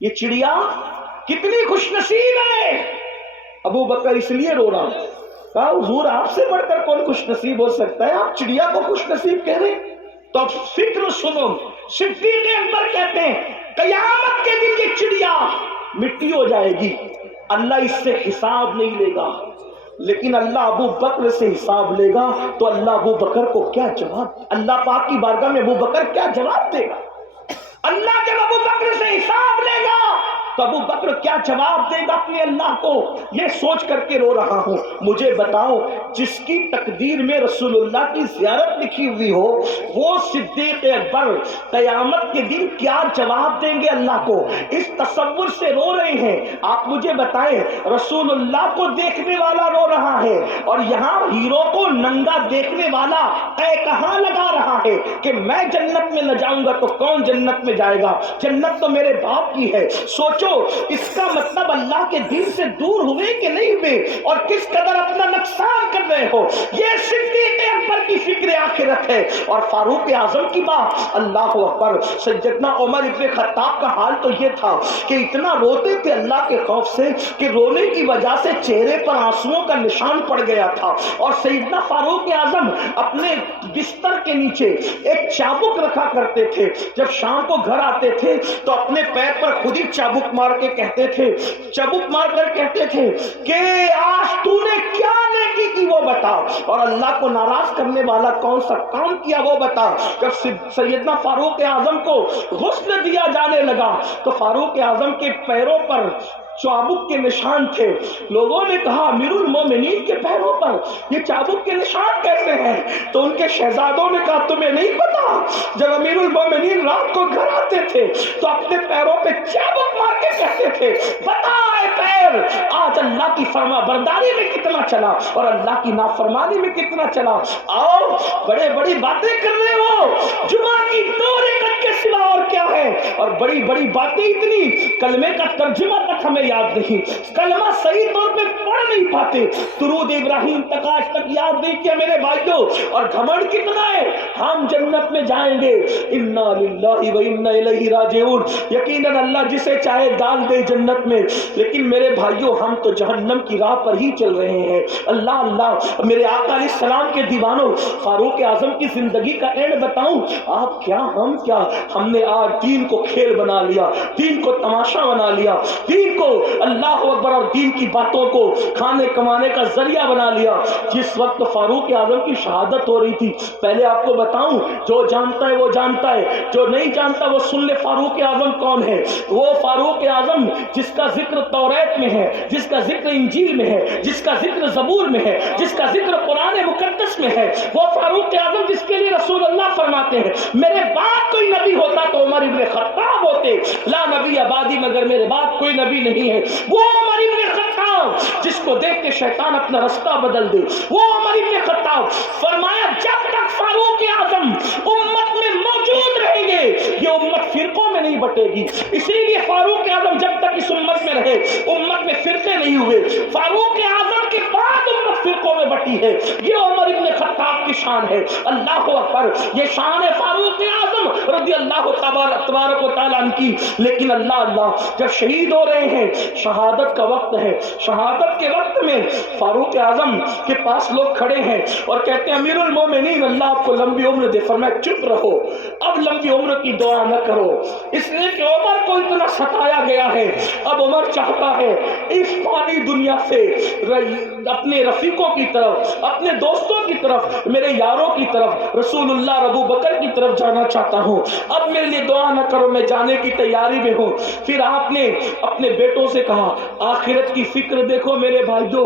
یہ چڑیا کتنی خوش نصیب ہے۔ ابو بکر اس لیے رو رہا، کہا حضور آپ سے بڑھ کر کون خوش نصیب ہو سکتا ہے، آپ چڑیا کو خوش نصیب کہہ رہے؟ تو اب فکر سنو، صدیق اکبر کہتے ہیں قیامت کے دن یہ چڑیا مٹی ہو جائے گی، اللہ اس سے حساب نہیں لے گا، لیکن اللہ ابو بکر سے حساب لے گا۔ تو اللہ ابو بکر کو کیا جواب، اللہ پاک کی بارگاہ میں ابو بکر کیا جواب دے گا؟ اللہ جب ابو بکر سے حساب لے گا تو ابو بکر کیا جواب دے گا اپنے اللہ کو؟ یہ سوچ کر کے رو رہا ہوں۔ مجھے بتاؤ، جس کی تقدیر میں رسول اللہ کی زیارت لکھی ہوئی ہو، وہ صدیق اکبر قیامت کے دن کیا جواب دیں گے اللہ کو؟ اس تصور سے رو رہے ہیں۔ آپ مجھے بتائیں، رسول اللہ کو دیکھنے والا رو رہا ہے اور یہاں ہیرو کو ننگا دیکھنے والا کہاں لگا رہا ہے کہ میں جنت میں نہ جاؤں گا تو کون جنت میں جائے گا، جنت تو میرے باپ کی ہے۔ سوچو اس کا مطلب اللہ کے دین سے دور ہوئے کہ نہیں ہوئے، اور کس قدر اپنا نقصان کر رہے ہو۔ یہ صدیق اکبر کی فکر آخرت ہے۔ اور فاروق اعظم کی بات، اللہ اکبر، سیدنا عمر ابن خطاب کا حال تو یہ تھا کہ اتنا روتے تھے اللہ کے خوف سے کہ رونے کی وجہ سے چہرے پر آنسوؤں کا نشان پڑ گیا تھا۔ اور سیدنا فاروق اعظم اپنے بستر کے نیچے ایک چابک رکھا کرتے تھے، جب شام کو گھر آتے تھے تو اپنے پیر پر خود ہی چابک مار کے کہتے تھے، چابک مار کر کہتے تھے کہ آج تو نے کیا نیکی کی وہ بتا، اور اللہ کو ناراض کرنے والا کون سا کام کیا وہ بتا۔ جب سیدنا فاروق اعظم کو غسل دیا جانے لگا تو فاروق اعظم کے پیروں پر چابک کے نشان تھے۔ لوگوں نے کہا امیر المومنین کے پیروں پر یہ چابک کے نشان کیسے ہیں؟ تو ان کے شہزادوں نے کہا تمہیں نہیں پتا، جب امیر المومنین رات کو گھر آتے تھے تو اپنے پیروں پہ چابک مار کے کہتے تھے بتا اے پیر آج اللہ کی فرما برداری میں کتنا چلا اور اللہ کی نافرمانی میں کتنا چلا۔ آؤ بڑے بڑی باتیں کر رہے ہو، جمعہ کی 2 رکعت کے سوا اور کیا ہے، اور بڑی بڑی باتیں اتنی، کلمے کا ترجمہ تک ہمیں یاد نہیں، کلمہ صحیح طور پہ پڑھ نہیں پاتے، درود ابراہیم تک آج تک یاد نہیں کیا میرے بھائیوں، اور گھمنڈ کتنا ہے ہم جنت میں جائیں گے، انا للہ و انا الیہ راجعون، یقیناً اللہ جسے چاہے ڈال دے جنت میں، لیکن میرے بھائیوں ہم تو جہنم کی راہ پر ہی چل رہے ہیں۔ اللہ اللہ، میرے آقا علیہ السلام کے دیوانوں، فاروق اعظم کی زندگی کا اینڈ بتاؤں، آپ کیا ہم کیا، ہم نے آج دین کو کھیل بنا لیا، دین کو تماشا بنا لیا، دین کو اللہ اکبر اور دین کی باتوں کو کھانے کمانے کا ذریعہ بنا لیا۔ جس وقت فاروق اعظم کی شہادت ہو رہی تھی، پہلے آپ کو بتاؤں، جو جانتا ہے وہ جانتا ہے، جو نہیں جانتا وہ سن لے فاروق اعظم کون ہے۔ وہ فاروق اعظم جس کا ذکر توریت میں ہے، جس کا ذکر انجیل میں ہے، جس کا ذکر زبور میں ہے، جس کا ذکر قرآن مقدس میں ہے، وہ فاروق اعظم جس کے لیے رسول اللہ فرماتے ہیں میرے بعد کوئی نبی ہوتا تو عمر ابن خطاب ہوتے، لا نبی آبادی مگر میرے بعد کوئی نبی نہیں ہے۔ وہ عمر ابن خطاب جس کو دیکھ کے شیطان اپنا رستہ بدل دے، وہ عمر ابن خطاب، فرمایا جب تک فاروق اعظم امت میں موجود رہیں گے یہ امت فرقوں میں نہیں بٹے گی، اسی لیے فاروق اعظم جب تک اس امت میں رہے امت میں فرقے نہیں ہوئے، فاروق اعظم کے بعد امت فرقوں میں بٹی۔ کہتی ہے یہ عمر ابن خطاب کی شان ہے. اللہ اکبر، یہ شان ہے فاروق اعظم رضی اللہ تبارک و تعالیٰ عنہ کی. لیکن اللہ جب شہید ہو رہے ہیں، شہادت کا وقت ہے، شہادت کے وقت میں فاروق اعظم کے پاس لوگ کھڑے ہیں اور کہتے ہیں امیر المومنین اللہ آپ کو لمبی عمر دے. فرمایا چپ رہو، اب لمبی عمر کی دعا نہ کرو، اس لیے کہ عمر کو اتنا ستایا گیا ہے. اب عمر چاہتا ہے اس فانی دنیا سے اپنے رفیقوں کی طرف، اپنے دوستوں کی طرف، میرے یاروں کی طرف، رسول اللہ ابو بکر کی طرف جانا چاہتا ہوں. اب میرے لیے دعا نہ کرو، میں جانے کی تیاری میں ہوں. پھر آپ نے اپنے بیٹوں سے کہا آخرت کی فکر دیکھو میرے بھائیو،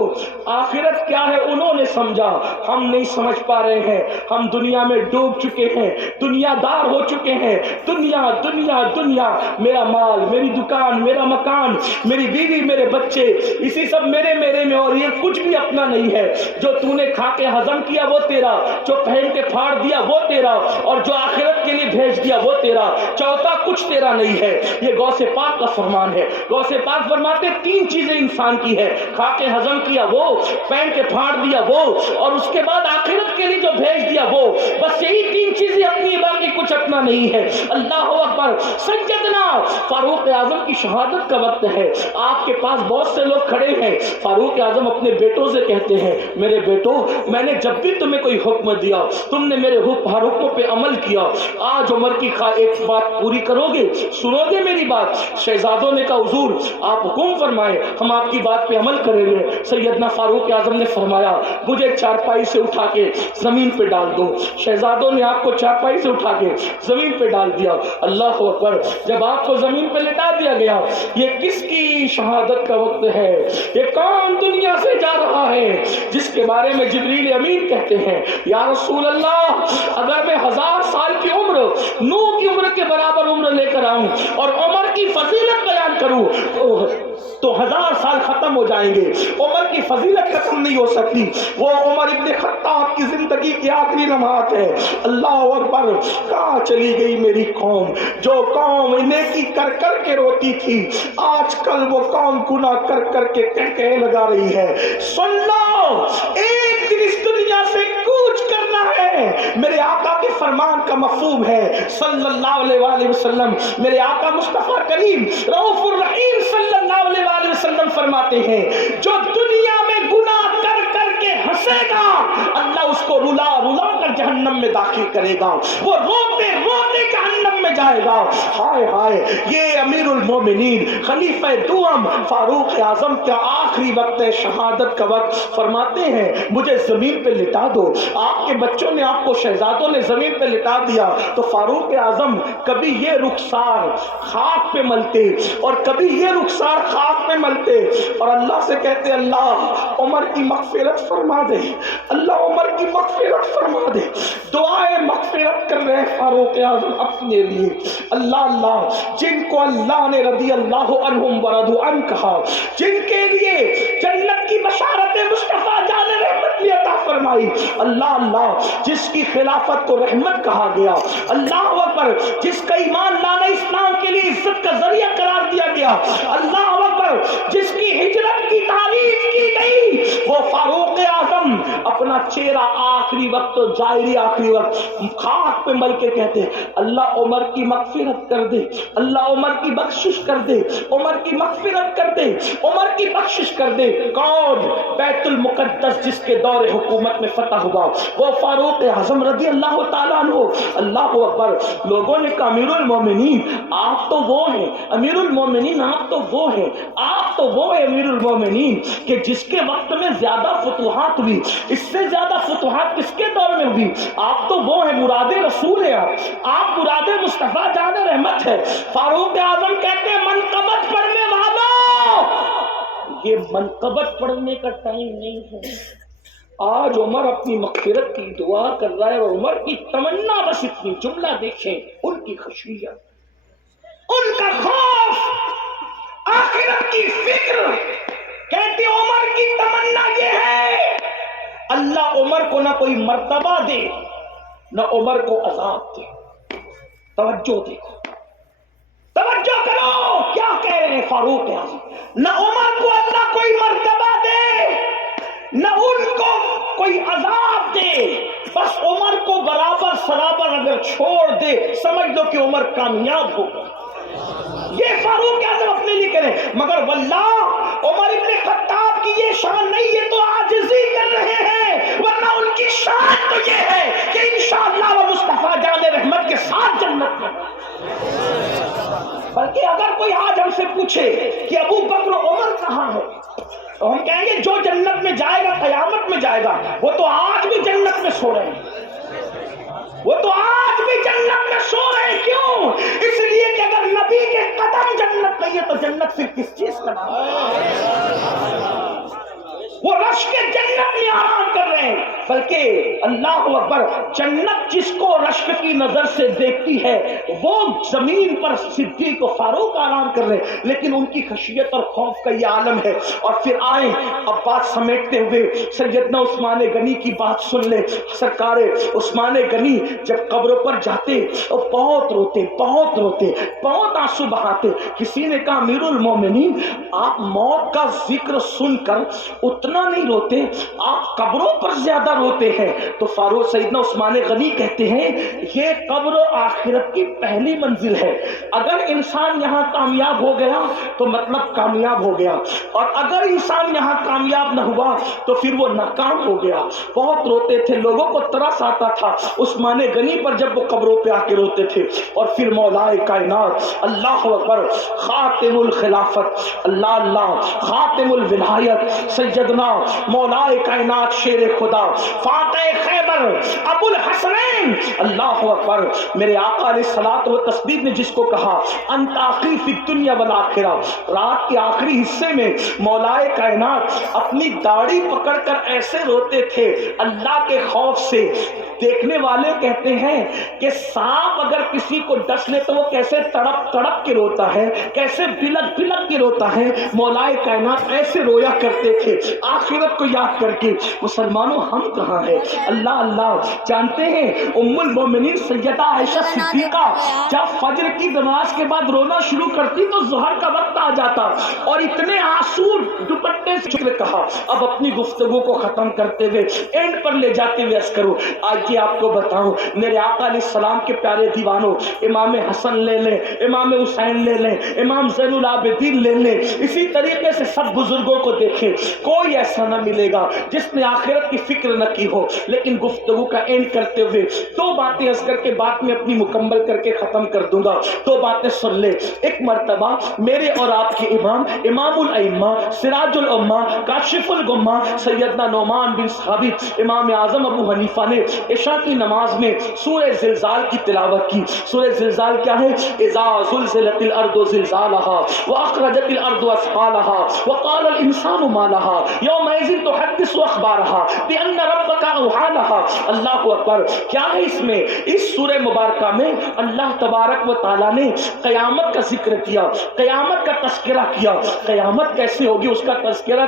آخرت کیا ہے انہوں نے سمجھا، ہم نہیں سمجھ پا رہے ہیں. ہم دنیا میں ڈوب چکے ہیں، دنیا دار ہو چکے ہیں. دنیا دنیا دنیا، میرا مال، میری دکان، میرا مکان، میری بیوی، میرے بچے، اسی سب میرے میں، اور یہ کچھ بھی اپنا نہیں ہے. جو تو نے کھا کے ہضم کیا وہ تیرا، جو پہن کے پھاڑ دیا وہ تیرا، اور جو آخرت کے لیے بھیج دیا وہ تیرا. چوتھا کچھ تیرا نہیں ہے. یہ غوث پاک کا فرمان ہے. غوث پاک فرماتے تین چیزیں انسان کی ہے، کھا کے ہضم کیا وہ، پہن کے پھاڑ دیا وہ، اور اس کے بعد آخرت کے لیے جو بھیج دیا وہ. بس یہی تین چیزیں اپنی، باقی کچھ اپنا نہیں ہے. اللہ اکبر. سیدنا فاروق اعظم کی شہادت کا وقت ہے. آپ کے پاس بہت سے لوگ کھڑے ہیں. فاروق اعظم اپنے بیٹوں سے کہتے ہیں میرے بیٹوں، میں نے جب بھی تمہیں کوئی حکم دیا تم نے میرے ہر حکم پہ عمل کیا. آج عمر کی ایک بات پوری کرو گے، سنو گے میری بات؟ شہزادوں نے کہا حضور آپ حکم فرمائے، ہم آپ کی بات پہ عمل کریں گے. سیدنا فاروق اعظم نے فرمایا مجھے چارپائی سے اٹھا کے زمین پہ ڈال دو. شہزادوں نے آپ کو چارپائی سے اٹھا کے زمین پہ ڈال دیا. اللہ اکبر. جب آپ کو زمین پہ لٹا دیا گیا، یہ کس کی شہادت کا وقت ہے؟ یہ کون دنیا سے جا رہا ہے جس کے بارے میں جبریل امین کہتے ہیں یا رسول اللہ اگر میں 1000 سال کی عمر، نوح کی عمر کے برابر عمر لے کر آؤں اور عمر کی فضیلت بیان کروں تو 1000 سال ختم ہو جائیں گے. عمر کی فضیلت ختم نہیں ہو سکتی. وہ عمر ابن خطاب کی زندگی کی آخری لمحات ہے. اللہ اکبر. کہاں چلی گئی میری قوم؟ جو قوم نیکی کر کر کے روتی تھی، آج کل وہ قوم گناہ کر کر کے کہکہے لگا رہی ہے. سن لو، ایک دن اس دنیا سے کوچ کرنا ہے. میرے آقا کے فرمان کا مفہوم ہے صلی اللہ علیہ وآلہ وسلم. میرے آقا مصطفیٰ کریم رؤوف الرحیم صلی اللہ علیہ وآلہ وسلم فرماتے ہیں جو دنیا میں گناہ کر کر کے ہنسے گا اللہ اس کو رلا رلا کر جہنم میں داخل کرے گا. وہ روتے روتے جہنم میں جائے گا. ہائے ہائے. یہ امیر المومنین خلیفہ دوم فاروق اعظم کا آخری وقت ہے، شہادت کا وقت. فرماتے ہیں مجھے زمین پہ لٹا دو. آپ کے بچوں نے، آپ کو شہزادوں نے زمین پہ لٹا دیا تو فاروق اعظم کبھی یہ رخسار خاک پہ ملتے اور کبھی یہ رخسار خاک پہ ملتے اور اللہ سے کہتے اللہ عمر کی مغفرت فرما دے، اللہ عمر کی مغفرت فرما دے. دعائیں مغفرت کر رہے فاروق اعظم اپنے لیے. اللہ جن کو اللہ نے رضی اللہ عنہم ورضوا عنہ کہا، جن کے لیے جنت کی بشارت مصطفیٰ جان رحمت نے عطا فرمائی. اللہ جس کی خلافت کو رحمت کہا گیا. اللہ اکبر. جس کا ایمان لانا اسلام کے لیے عزت کا ذریعہ قرار دیا گیا. اللہ اکبر. جس کی ہجرت کی تعریف کی گئی، وہ فاروق اعظم اپنا چہرہ آخری وقت، ظاہری آخری وقت خاک پہ مل کے کہتے اللہ عمر کی مغفرت کر دے، اللہ عمر کی بخشش کر دے، عمر کی مغفرت کر دے، عمر کی بخشش کر دے. کون؟ بیت المقدس جس کے دور حکومت میں فتح ہوا وہ فاروق اعظم رضی اللہ تعالیٰ عنہ. اللہ اکبر. لوگوں نے کہا امیر المومنین آپ تو وہ ہیں، امیر المومنین آپ تو وہ ہیں، آپ تو وہ ہیں امیر المومنین کہ جس کے وقت میں زیادہ فتوحات ہوئی. اس سے زیادہ فتوحات کس کے دور میں ہوئی؟ آپ تو وہ ہیں، مراد رسول ہیں، آپ مراد مصطفیٰ جان رحمت ہے. فاروق اعظم کہتے ہیں منقبت پڑھنے والوں، یہ منقبت پڑھنے کا ٹائم نہیں ہے. آج عمر اپنی مغفرت کی دعا کر رہا ہے اور عمر کی تمنا بس اتنی. جملہ دیکھیں، ان کی خشیت، ان کا خوف، آخرت کی فکر. کہتے عمر کی تمنا یہ ہے اللہ عمر کو نہ کوئی مرتبہ دے نہ عمر کو عذاب دے. توجہ دیکھو، توجہ کرو کیا کہہ رہے ہیں فاروق اعظم. نہ عمر کو اللہ کوئی مرتبہ دے نہ ان کو کوئی سلا پر اگر چھوڑ دے سمجھ لو کہ عمر کامیاب ہوگا. یہ فاروق اعظم اپنے لیے کریں. مگر واللہ عمر ابن خطاب کی یہ شان نہیں, یہ تو عاجزی کر رہے ہیں, ورنہ ان کی شان تو یہ ہے کہ انشاءاللہ وہ مصطفیٰ جان رحمت کے ساتھ جنت میں. بلکہ اگر کوئی آج ہم سے پوچھے کہ ابو بکر و عمر کہاں ہے, تو ہم کہیں گے جو جنت میں جائے گا قیامت میں جائے گا, وہ تو آج بھی جنت میں سو رہے ہیں, وہ تو آج بھی جنت میں سو رہے ہیں. کیوں؟ اس لیے کہ اگر نبی کے قدم جنت نہیں ہے تو جنت پھر کس چیز کا نام ہے؟ وہ رشک جنت میں آرام کر رہے ہیں. بلکہ اللہ اکبر, جنت جس کو رشک کی نظر سے دیکھتی ہے وہ زمین پر صدیق و فاروق آرام کر رہے ہیں, لیکن ان کی خشیت اور خوف کا یہ عالم ہے. اور پھر آئیں اب بات سمیٹتے ہوئے سیدنا عثمان غنی کی بات سن لیں. سرکار عثمان غنی جب قبروں پر جاتے اور بہت روتے بہت آنسو بہاتے. کسی نے کہا امیر المومنین آپ موت کا ذکر سن کر اتنا نہیں روتے, آپ قبروں پر زیادہ روتے ہیں. تو فاروق سیدنا عثمان غنی کہتے ہیں یہ قبر و آخرت کی پہلی منزل ہے. اگر انسان یہاں کامیاب ہو گیا تو مطلب کامیاب ہو گیا, اور اگر انسان یہاں کامیاب نہ ہوا تو پھر وہ ناکام ہو گیا. بہت روتے تھے, لوگوں کو ترس آتا تھا عثمان غنی پر جب وہ قبروں پہ آ کے روتے تھے. اور پھر مولا کائنات اللہ اکبر خاتم الخلافت اللہ اللہ خاتم الولایت سیدنا مولا کائنات شیر خدا فاتح خیبر ابو الحسنین اللہ اکبر میرے آقا علیہ الصلوۃ والتسلیم نے جس کو کہا انت آخری فی الدنیا والآخرہ, رات کے آخری حصے میں مولا کائنات اپنی داڑھی پکڑ کر ایسے روتے تھے اللہ کے خوف سے. دیکھنے والے کہتے ہیں کہ سانپ اگر کسی کو ڈس لے تو وہ کیسے تڑپ تڑپ کے روتا ہے, کیسے بلک بلک کے روتا ہے. مولا کائنات ایسے رویا کرتے تھے آخرت کو یاد کر کے. مسلمانوں ہم کہاں ہیں؟ اللہ اللہ جانتے ہیں ام المومنین سیدہ عائشہ صدیقہ جب فجر کی نماز کے بعد رونا شروع کرتی تو ظہر کا وقت آ جاتا اور اتنے آنسو دوپٹے سے کہا اب اپنی گفتگو کو ختم کرتے ہوئے اینڈ پر لے جاتے ہوئے عرض کروں آج آپ کو بتاؤں میرے آقا علیہ السلام کے پیارے دیوانوں, امام حسن لے لیں, امام حسین لے لیں, امام زین العابدین لے لیں, اسی طریقے سے سب بزرگوں کو دیکھیں, کوئی ایسا نہ ملے گا جس نے آخرت کی فکر نہ کی ہو. لیکن گفتگو کا اینڈ کرتے ہوئے دو باتیں عرض کر کے بات میں اپنی مکمل کر کے ختم کر دوں گا. دو باتیں سن لیں. ایک مرتبہ میرے اور آپ کے امام امام الائمہ سراج الامہ کاشف الغمہ سیدنا نعمان بن ثابت امام اعظم ابو حنیفہ نے عشاء کی نماز میں سورہ زلزال کی تلاوت کی. سورہ زلزال کیا ہے؟ اذا زلزلت الارض زلزالها واخرجت الارض اثقالها وقال الانسان ما لها يومئذ تحدث اخبارها بان ربك اوحى لها. اللہ اکبر. کیا ہے اس میں؟ اس سورہ مبارکہ میں اللہ تبارک و تعالی نے قیامت کا ذکر کیا, قیامت کا تذکرہ کیا. قیامت کیسے ہوگی اس کا تذکرہ